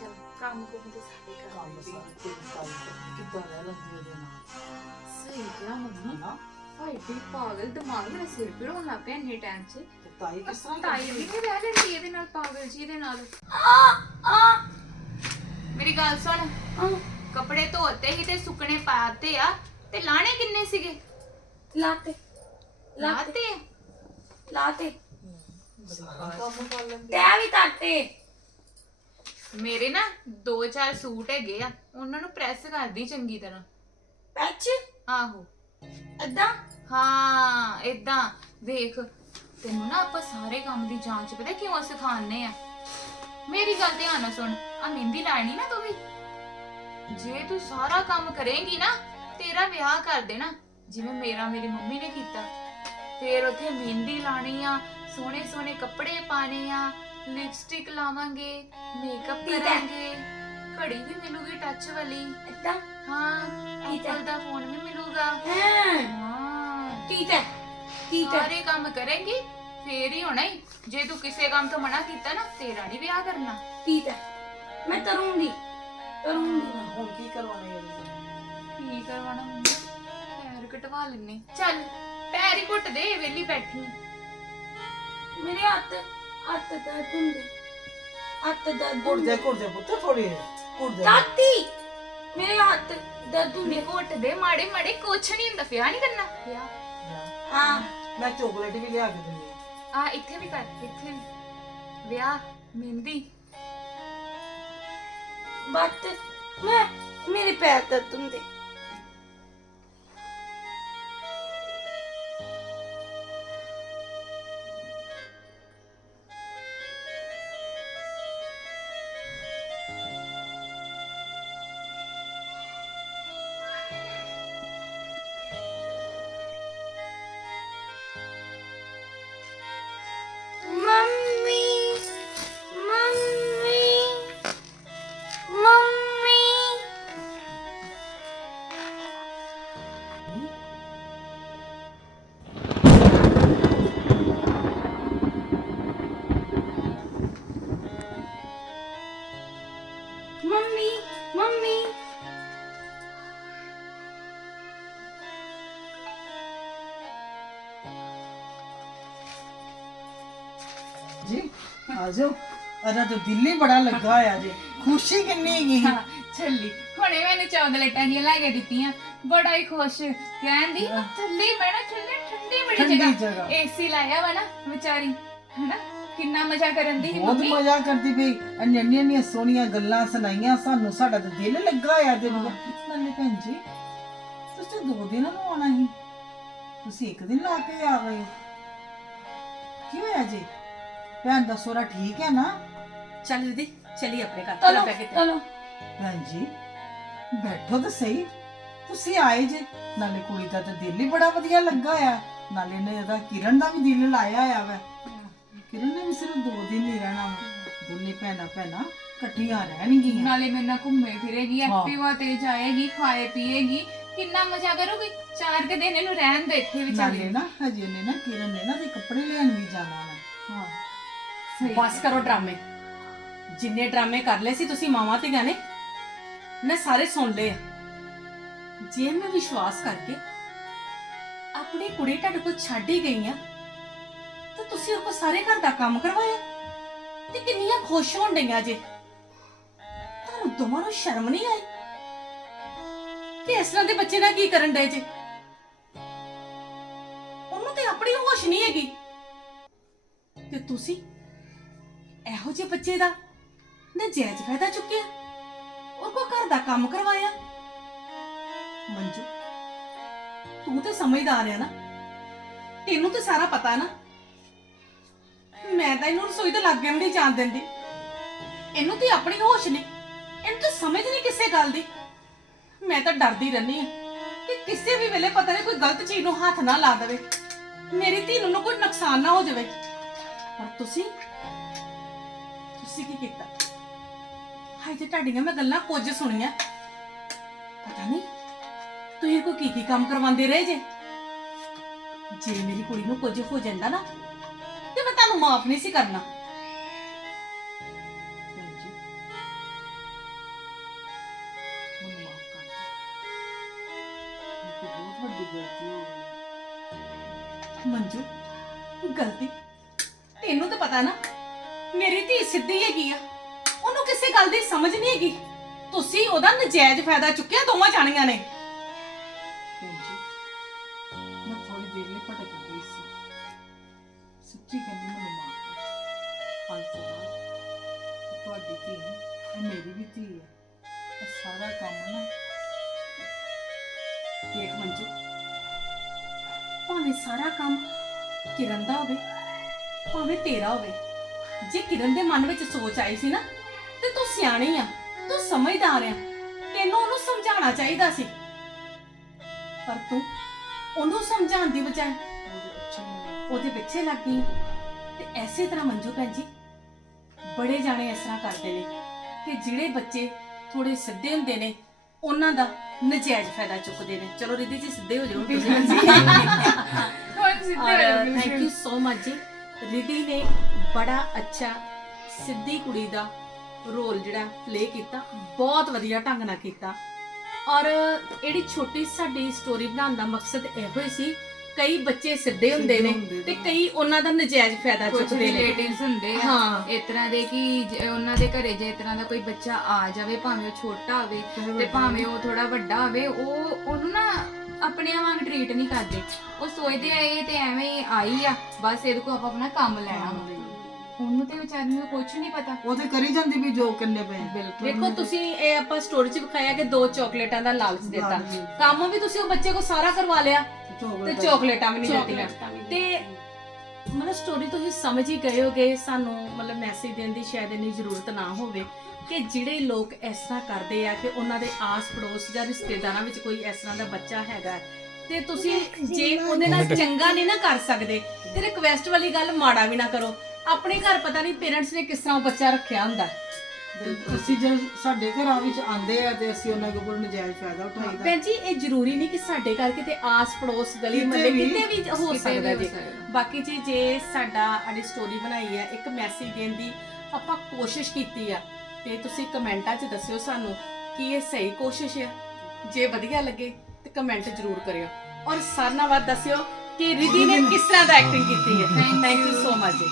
ਚੱਲ ਕੰਮ ਕੁਮ ਤੇ ਸਾਡੇ ਕੰਮ ਸਾਰਾ ਤੋਂ ਕਿੱਦਾਂ ਰਹਿ ਲੈਂਦੀ ਉਹਦੇ ਨਾਲ? ਸਹੀ ਕਿਹਾ ਮੰਮੀ। ਹਨਾ? ਭਾਈ ਵੀ ਪਾਗਲ ਦਿਮਾਗ ਮੇਰਾ ਸਿਰ ਹੋਣ ਲੱਗ ਪਿਆ ਇੰਨੇ ਟਾਈਮ 'ਚ। ਤੇ ਤਾਈ ਕਿਸ ਤਰ੍ਹਾਂ ਤਾਈ ਵੀ ਨਹੀਂ ਰਹਿ ਲੈਂਦੀ ਇਹਦੇ ਨਾਲ ਪਾਗਲ ਜੀ ਦੇ ਨਾਲ। ਆ ਆ ਮੇਰੀ ਗੱਲ ਸੁਣ। ਕੱਪੜੇ ਧੋਤੇ ਹੀ ਤੇ ਸੁੱਕਣੇ ਪਾਤੇ ਆ। ਤੇ ਲਾਣੇ ਕਿੰਨੇ ਸੀਗੇ? ਲਾਤੇ। ਲਾਤੇ? ਲਾਤੇ। ਆ? ਲਾਤੇ ਕੰਮ ਕਰ ਲੈਂਦੀ। ਤੈ ਵੀ ਤਾਤੇ। ਮੇਰੇ ਨਾ ਦੋ ਚਾਰ ਸੂਟ ਹੈਗੇ ਆ। ਉਹਨਾਂ ਨੂੰ ਪ੍ਰੈਸ ਕਰਦੀ ਚੰਗੀ ਤਰ੍ਹਾਂ। ਪੈਚ? ਆਹੋ। ਅੱਦਾ ਹਾਂ ਇਦਾਂ ਦੇਖ ਤੈਨੂੰ ਨਾ ਆਪਾਂ ਸਾਰੇ ਕੰਮ ਦੀ ਜਾਂਚ ਪਤਾ ਕਿਉਂ ਸਿਖਾਉਂਦੇ ਆ? ਮੇਰੀ ਗੱਲ ਧਿਆਨ ਨਾਲ ਸੁਣ ਆ ਮਹਿੰਦੀ ਲਾਣੀ ਨਾ ਤੂੰ ਵੀ। ਜੇ ਤੂੰ ਸਾਰਾ ਕੰਮ ਕਰੇਂਗੀ ਨਾ ਤੇਰਾ ਵਿਆਹ ਕਰ ਦੇਣਾ ਜਿਵੇਂ ਮੇਰਾ ਮੇਰੀ ਮੰਮੀ ਨੇ ਕੀਤਾ। ਫੇਰ ਉੱਥੇ ਮਹਿੰਦੀ ਲਾਣੀ ਆ ਸੋਹਣੇ ਸੋਹਣੇ ਕੱਪੜੇ ਪਾਣੇ ਆ ਲਿਪਸਟਿਕ ਲਾਵਾਂਗੇ ਮੇਕਅਪ। ਕਰਾਂਗੇ। ਘੜੀ ਵੀ ਮਿਲੂਗੀ ਟੱਚ ਵਾਲੀ। ਅੱਦਾ ਹਾਂ। ਐਪਲ ਦਾ ਫੋਨ ਵੀ ਮਿਲੂਗਾ। ਹਾਂ। ਹਾਂ। ਠੀਕ ਹੈ ਠੀਕ ਹੈ ਸਾਰੇ ਕੰਮ ਕਰੇਂਗੀ ਫੇਰ ਹੀ ਹੋਣਾ ਹੀ ਜੇ ਤੂੰ ਕਿਸੇ ਕੰਮ ਤੋਂ ਮਨਾ ਕੀਤਾ ਨਾ ਤੇਰਾ ਨਹੀਂ ਵਿਆਹ ਕਰਨਾ। ਠੀਕ ਹੈ ਮੈਂ ਕਰੂੰਗੀ ਕਰੂੰਗੀ ਮੈਂ। ਹੁਣ ਕੀ ਕਰਵਾਉਣਾ ਨਾਲ? ਕੀ ਕਰਵਾਣਾ ਮੰਮੀ ਪੈਰ ਕਟਵਾ ਲੈਨੇ। ਚੱਲ ਪੈਰ ਹੀ ਘੁੱਟ ਦੇ ਵੇਲੀ ਬੈਠੀ। ਮੇਰੇ ਹੱਥ ਹੱਥ ਦਰਦ ਹੁੰਦੇ। ਹੱਥ ਦਰਦ ਘੁੱਟ ਹੁੰਦੇ। ਘੁੱਟ ਜਾ ਪੁੱਤ ਥੋੜੀ ਘੁੱਟ ਜਾ ਤਾਤੀ ਮੇਰੇ ਹੱਥ ਦਰਦ ਹੁੰਦੇ। ਨੇ ਘੁੱਟ ਦੇ ਮਾੜੇ ਮਾੜੇ ਕੁਛ ਨਹੀਂ ਹੁੰਦਾ ਵਿਆਹ ਨਹੀਂ ਕਰਨਾ। ਵਿਆਹ ਹਾਂ। ਮੈਂ ਚੋਕਲੇਟ ਵੀ ਲਿਆ ਕੇ ਦਿੰਦੀ ਹਾਂ। ਆ ਇੱਥੇ ਵੀ ਕਰ ਇੱਥੇ ਵੀ। ਵਿਆਹ ਮਹਿੰਦੀ। ਬੱਤ ਮੈਂ ਮੇਰੇ ਪੈਰ ਦਰਦ ਹੁੰਦੇ। ਅਦਾ ਤੇ ਦਿਲ ਹੀ ਬੜਾ ਲੱਗਾ ਹੋਇਆ ਜੇ। ਖੁਸ਼ੀ ਕਿੰਨੀ ਹੈਗੀ ਹਾਂ ਚੱਲੀ ਹੁਣੇ ਮੈਨੂੰ ਚਾਕਲੇਟਾਂ ਦੀਆਂ ਲੈ ਕੇ ਦਿੱਤੀਆਂ। ਬੜਾ ਹੀ ਖੁਸ਼। ਕਹਿੰਦੀ ਥੱਲੇ ਬੈਣਾ ਥੱਲੇ ਠੰਡੀ ਬੜੀ ਠੰਡੀ ਜਗ੍ਹਾ। ਜਗ੍ਹਾ। ਏਸੀ ਲਾਇਆ ਵਾ ਨਾ ਵਿਚਾਰੀ। ਹਨਾ? ਕਿੰਨਾ ਮਜ਼ਾ ਕਰਨ ਦੀ ਸੀ ਬਹੁਤ ਮੰਮੀ। ਮਜ਼ਾ ਕਰਦੀ ਪਈ। ਅੰਨੀਆਂ ਅੰਨੀਆਂ ਸੋਹਣੀਆਂ ਗੱਲਾਂ ਸੁਣਾਈਆਂ ਸਾਨੂੰ ਸਾਡਾ ਤੇ ਦਿਲ ਲੱਗਾ ਹੋਇਆ ਦੇ ਨਾਲੇ ਭੈਣ ਜੀ? ਤੁਸੀਂ ਦੋ ਦਿਨਾਂ ਨੂੰ ਆਉਣਾ ਸੀ। ਤੁਸੀਂ ਇੱਕ ਦਿਨ ਲਾ ਕੇ ਆ ਗਏ। ਕੀ ਹੋਇਆ ਜੀ? ਭੈਣ ਦਾ ਸੋਰਾ ਠੀਕ ਹੈ ਨਾ? ਚੱਲ ਦੀਦੀ ਚਲੀ ਆਪਣੇ ਘਰ। ਚਲੋ ਬੈ ਕੇ ਚਲੋ। ਭੈਣ ਜੀ ਬੈਠੋ ਤਾਂ ਸਹੀ। ਤੁਸੀਂ ਆਏ ਜੇ ਨਾਲੇ ਕੁੜੀ ਦਾ ਤਾਂ ਦਿਲ ਹੀ ਬੜਾ ਵਧੀਆ ਲੱਗਾ ਆ। ਨਾਲੇ ਨੇ ਇਹਦਾ ਕਿਰਨ ਦਾ ਵੀ ਦਿਲ ਲਾਇਆ ਆ ਵਾ। ਕਿਰਨ ਨੇ ਵੀ ਸਿਰਫ ਦੋ ਦਿਨ ਹੀ ਰਹਿਣਾ ਵਾ। ਦੋਨੇ ਭੈਣਾਂ ਭੈਣਾਂ ਇਕੱਠੀਆਂ ਰਹਿਣਗੀਆਂ। ਨਾਲੇ ਮੇਰੇ ਨਾਲ ਘੁੰਮੇ ਫਿਰੇਗੀ ਹਾਂ। ਐਕਟਿਵਾ ਤੇ ਜਾਏਗੀ ਖਾਏ ਪੀਏਗੀ। ਕਿੰਨਾ ਮਜ਼ਾ ਕਰੂਗੀ? ਚਾਰ ਕੇ ਦਿਨ ਇਹਨੂੰ ਰਹਿਣ ਦੇ ਇੱਥੇ ਵਿਚਾਰੀ। ਨਾਲੇ ਨਾ ਹਜੇ ਨੇ ਨਾ ਕਿਰਨ ਨੇ ਨਾ ਤੇ ਕੱਪੜੇ ਲੈਣ ਵੀ ਜਾਣਾ ਵਾ। ਹਾਂ। ਸਹੀ ਬਸ ਕਰੋ ਡਰਾਮੇ। ਜਿੰਨੇ ਡਰਾਮੇ ਕਰ ਲਏ ਸੀ, ਤੁਸੀਂ ਮਾਵਾਂ ਤੇ ਗਾਣੇ, ਮੈਂ ਸਾਰੇ ਸੁਣ ਲਏ ਆ। ਜੇ ਮੈਂ ਵਿਸ਼ਵਾਸ ਕਰਕੇ ਆਪਣੀ ਕੁੜੀ ਤੁਹਾਡੇ ਕੋਲ ਛੱਡ ਹੀ ਗਈ ਆ, ਤਾਂ ਤੁਸੀਂ ਉਹ ਕੋ ਸਾਰੇ ਘਰ ਦਾ ਕੰਮ ਕਰਵਾਇਆ? ਤੇ ਕਿੰਨੀਆਂ ਖੁਸ਼ ਹੋਣ ਡਈਆਂ ਜੇ? ਤੁਹਾਨੂੰ ਦੋਵਾਂ ਨੂੰ ਸ਼ਰਮ ਨਹੀਂ ਆਈ? ਕਿ ਇਸ ਤਰ੍ਹਾਂ ਦੇ ਬੱਚੇ ਨਾਲ ਕੀ ਕਰਨ ਡਏ ਜੇ? ਉਹਨੂੰ ਤੇ ਆਪਣੀ ਹੋਸ਼ ਨਹੀਂ ਹੈਗੀ। ਤੇ ਤੁਸੀਂ ਇਹੋ ਜਿਹੇ ਬੱਚੇ ਦਾ ਨਜਾਇਜ਼ ਫਾਇਦਾ ਚੁੱਕਿਆ। ਔਰ ਕੋ ਘਰ ਦਾ ਕੰਮ ਕਰਵਾਇਆ। ਮੰਜੂ, ਤੂੰ ਤੇ ਸਮਝਦਾਰ ਆ ਨਾ। ਤੈਨੂੰ ਤੇ ਸਾਰਾ ਪਤਾ ਨਾ। ਮੈਂ ਤਾਂ ਇਹਨੂੰ ਰਸੋਈ ਤੇ ਲੱਗੇ ਵੀ ਜਾਣ ਦਿੰਦੀ। ਇਹਨੂੰ ਤੇ ਆਪਣੀ ਹੋਸ਼ ਨਹੀਂ। ਇਹਨੂੰ ਤਾਂ ਸਮਝ ਨਹੀਂ ਕਿਸੇ ਗੱਲ ਦੀ। ਮੈਂ ਤਾਂ ਡਰਦੀ ਰਹਿੰਦੀ ਆ ਕਿ ਕਿਸੇ ਵੀ ਵੇਲੇ ਪਤਾ ਨਹੀਂ ਕੋਈ ਗਲਤ ਚੀਜ਼ ਨੂੰ ਹੱਥ ਨਾ ਲਾ ਦੇਵੇ। ਮੇਰੀ ਧੀ ਨੂੰ ਨਾ ਕੋਈ ਨੁਕਸਾਨ ਨਾ ਹੋ ਜਾਵੇ। ਪਰ ਤੁਸੀਂ? ਤੁਸੀਂ ਕੀ ਕੀਤਾ? ਹਾਏ ਤੇ ਤੁਹਾਡੀਆਂ ਮੈਂ ਗੱਲਾਂ ਕੁਝ ਸੁਣੀਆਂ। ਪਤਾ ਨਹੀਂ, ਤੁਸੀਂ ਕੋਈ ਕੀ ਕੀ ਕੰਮ ਕਰਵਾਉਂਦੇ ਰਹੇ ਜੇ? ਜੇ ਮੇਰੀ ਕੁੜੀ ਨੂੰ ਕੁਝ ਹੋ ਜਾਂਦਾ ਨਾ, ਤੇ ਮੈਂ ਤੁਹਾਨੂੰ ਮਾਫ ਨਹੀਂ ਸੀ ਕਰਨਾ। ਮੰਜੂ, ਗਲਤੀ। ਤੈਨੂੰ ਤਾਂ ਪਤਾ ਨਾ, ਮੇਰੀ ਧੀ ਸਿੱਧੀ ਹੈਗੀ ਆ। ਉਹਨੂੰ ਕਿਸੇ ਗੱਲ ਦੀ ਸਮਝ ਨਹੀਂ ਹੈਗੀ। ਤੁਸੀਂ ਉਹਦਾ ਨਜਾਇਜ਼ ਫਾਇਦਾ ਚੁੱਕਿਆ, ਦੋਵਾਂ ਜਾਣੀਆਂ ਨੇ। ਭੈਣ ਜੀ, ਮੈਂ ਥੋੜੀ ਦੇਰ ਲਈ ਭਟਕ ਗਈ ਸੀ। ਸੱਚੀ ਕਹਿੰਦੀ ਮੈਨੂੰ ਮਾਫ ਕਰ ਅੱਜ ਤੋਂ ਬਾਅਦ ਤੁਹਾਡੀ ਧੀ ਨਹੀਂ ਇਹ ਮੇਰੀ ਵੀ ਧੀ ਹੈ। ਇਹ ਸਾਰਾ ਕੰਮ ਨਾ ਦੇਖ ਮੰਜੂ। ਭਾਵੇਂ ਸਾਰਾ ਕੰਮ ਕਿਰਨ ਦਾ ਹੋਵੇ, ਭਾਵੇਂ ਤੇਰਾ ਹੋਵੇ, ਜੇ ਕਿਰਨ ਦੇ ਮਨ ਵਿੱਚ ਸੋਚ ਆਈ ਸੀ ਨਾ ਸਿਆਣੀ ਆ ਤੂੰ ਸਮਝਦਾਰ ਆ। ਤੈਨੂੰ ਉਹਨੂੰ ਸਮਝਾਉਣਾ ਚਾਹੀਦਾ ਸੀ। ਪਰ ਤੂੰ ਉਹਨੂੰ ਸਮਝਾਉਣ ਦੀ ਬਜਾਏ ਉਹਦੇ ਪਿੱਛੇ ਲੱਗ ਗਈ। ਤੇ ਐਸੇ ਤਰ੍ਹਾਂ ਮੰਜੂ ਭੈਣ ਜੀ ਬੜੇ ਜਾਣੇ ਇਸ ਤਰ੍ਹਾਂ ਕਰਦੇ ਨੇ ਕਿ ਜਿਹੜੇ ਬੱਚੇ ਥੋੜੇ ਸਿੱਧੇ ਹੁੰਦੇ ਨੇ ਉਹਨਾਂ ਦਾ ਨਜਾਇਜ਼ ਫਾਇਦਾ ਚੁੱਕਦੇ ਨੇ। ਚਲੋ ਰਿੱਧੀ ਜੀ ਸਿੱਧੇ ਹੋ ਤੁਸੀਂ ਸਿੱਧੇ ਜਾਓ ਥੈਂਕ ਯੂ ਸੋ ਮਚ ਜੀ। ਰਿਧੀ ਨੇ ਬੜਾ ਅੱਛਾ ਸਿੱਧੀ ਕੁੜੀ ਦਾ ਰੋਲ ਜਿਹੜਾ ਪਲੇ ਕੀਤਾ ਬਹੁਤ ਵਧੀਆ ਢੰਗ ਨਾਲ ਕੀਤਾ। ਔਰ ਜਿਹੜੀ ਛੋਟੀ ਸਾਡੀ ਸਟੋਰੀ ਬਣਾਉਣ ਦਾ ਮਕਸਦ ਇਹੋ ਹੀ ਸੀ ਕਈ ਬੱਚੇ ਸਿੱਧੇ ਹੁੰਦੇ ਨੇ ਤੇ। ਕਈ ਉਹਨਾਂ ਦਾ ਨਜਾਇਜ਼ ਫਾਇਦਾ ਕੁਝ ਚੁੱਕਦੇ ਨੇ। ਰਿਲੇਟਿਵਸ ਹੁੰਦੇ ਆ ਹਾਂ। ਇਸ ਤਰ੍ਹਾਂ ਦੇ ਕਿ ਜੇ ਉਹਨਾਂ ਦੇ ਘਰੇ ਜੇ ਇਸ ਤਰ੍ਹਾਂ ਦਾ ਕੋਈ ਬੱਚਾ ਆ ਜਾਵੇ ਭਾਵੇਂ ਉਹ ਛੋਟਾ ਹੋਵੇ ਤੇ ਭਾਵੇਂ ਉਹ ਥੋੜਾ ਵੱਡਾ ਹੋਵੇ ਉਹ ਉਹਨੂੰ ਨਾ ਆਪਣਿਆਂ ਵਾਂਗ ਟ੍ਰੀਟ ਨਹੀਂ ਕਰਦੇ। ਉਹ ਸੋਚਦੇ ਆ ਇਹ ਤੇ ਐਵੇਂ ਹੀ ਆਈ ਆ ਬਸ ਇਹਦੇ ਕੋ ਆਪਾਂ ਆਪਣਾ ਕੰਮ ਲੈਣਾ ਵਾ। ਉਹਨੂੰ ਤੇ ਵਿਚਾਰੀ ਨੂੰ ਕੁਝ ਨਹੀਂ ਪਤਾ। ਉਹ ਤੇ ਕਰੀ ਜਾਂਦੀ ਵੀ ਜੋ ਕਰਨੇ ਪਏ। ਬਿਲਕੁਲ। ਦੇਖੋ ਤੁਸੀਂ ਇਹ ਆਪਾਂ ਸਟੋਰੀ 'ਚ ਵਿਖਾਇਆ ਕਿ ਦੋ ਚਾਕਲੇਟਾਂ ਦਾ ਲਾਲਚ ਦਿੱਤਾ। ਲਾਲਚ। ਕੰਮ ਵੀ ਤੁਸੀਂ ਉਹ ਬੱਚੇ ਕੋ ਸਾਰਾ ਕਰਵਾ ਲਿਆ ਤੇ ਚੋਕਲੇਟ ਚਾਕਲੇਟਾਂ ਵੀ ਨਹੀਂ ਦਿੱਤੀਆਂ। ਤੇ ਮਤਲਬ ਸਟੋਰੀ ਤੁਸੀਂ ਸਮਝ ਹੀ ਗਏ ਹੋਗੇ ਸਾਨੂੰ ਮਤਲਬ ਮੈਸੇਜ ਦੇਣ ਦੀ ਸ਼ਾਇਦ ਇੰਨੀ ਜ਼ਰੂਰਤ ਨਾ ਹੋਵੇ ਕਿ ਜਿਹੜੇ ਲੋਕ ਇਸ ਤਰ੍ਹਾਂ ਕਰਦੇ ਆ ਕਿ ਉਹਨਾਂ ਦੇ ਆਸ ਪੜੋਸ ਜਾਂ ਰਿਸ਼ਤੇਦਾਰਾਂ ਵਿੱਚ ਕੋਈ ਇਸ ਤਰ੍ਹਾਂ ਦਾ ਬੱਚਾ ਹੈਗਾ ਹੈ, ਤੇ ਤੁਸੀਂ ਜੇ ਉਹਦੇ ਨਾਲ ਚੰਗਾ ਨਹੀਂ ਨਾ ਕਰ ਸਕਦੇ ਤੇ ਰਿਕਵੈਸਟ ਵਾਲੀ ਗੱਲ ਮਾੜਾ ਵੀ ਨਾ ਕਰੋ। ਆਪਣੇ ਘਰ ਪਤਾ ਨਹੀਂ ਪੇਰੈਂਟਸ ਨੇ ਕਿਸ ਤਰ੍ਹਾਂ ਬੱਚਾ ਰੱਖਿਆ ਹੁੰਦਾ ਹੈ। ਅਸੀਂ ਜਦ ਸਾਡੇ ਘਰਾਂ ਵਿੱਚ ਆਂਦੇ ਆ ਤੇ ਅਸੀਂ ਉਹਨਾਂ ਕੋਲ ਨਜਾਇਜ਼ ਫਾਇਦਾ ਉਠਾਈਦਾ ਭੈਣ ਜੀ ਇਹ ਜ਼ਰੂਰੀ ਨਹੀਂ ਕਿ ਸਾਡੇ ਘਰ ਕਿਤੇ ਆਸ ਪੜੋਸ ਗਲੀ ਕਿਤੇ ਮਹੱਲੇ ਵੀ, ਕਿਤੇ ਵੀ ਹੋ ਸਕਦਾ ਹੋ ਜੀ। ਬਾਕੀ ਜੀ ਜੇ ਸਾਡਾ ਅੜੀ ਸਟੋਰੀ ਬਣਾਈ ਹੈ ਇੱਕ ਮੈਸੇਜ ਦੇਣ ਦੀ ਆਪਾਂ ਕੋਸ਼ਿਸ਼ ਕੀਤੀ ਆ ਤੇ ਤੁਸੀਂ ਕਮੈਂਟਾਂ 'ਚ ਦੱਸਿਓ ਸਾਨੂੰ ਕਿ ਇਹ ਸਹੀ ਕੋਸ਼ਿਸ਼ ਹੈ ਜੇ ਵਧੀਆ ਲੱਗੇ ਤੇ ਕਮੈਂਟ ਜ਼ਰੂਰ ਕਰਿਓ ਔਰ ਸਾਰਿਆਂ ਨਾਲ ਦੱਸਿਓ ਕਿ ਰਿਧੀ ਨੇ ਕਿਸ ਤਰ੍ਹਾਂ ਦਾ ਐਕਟਿੰਗ ਕੀਤੀ ਹੈ ਥੈਂਕ ਯੂ. ਸੋ ਮਚ ਜੀ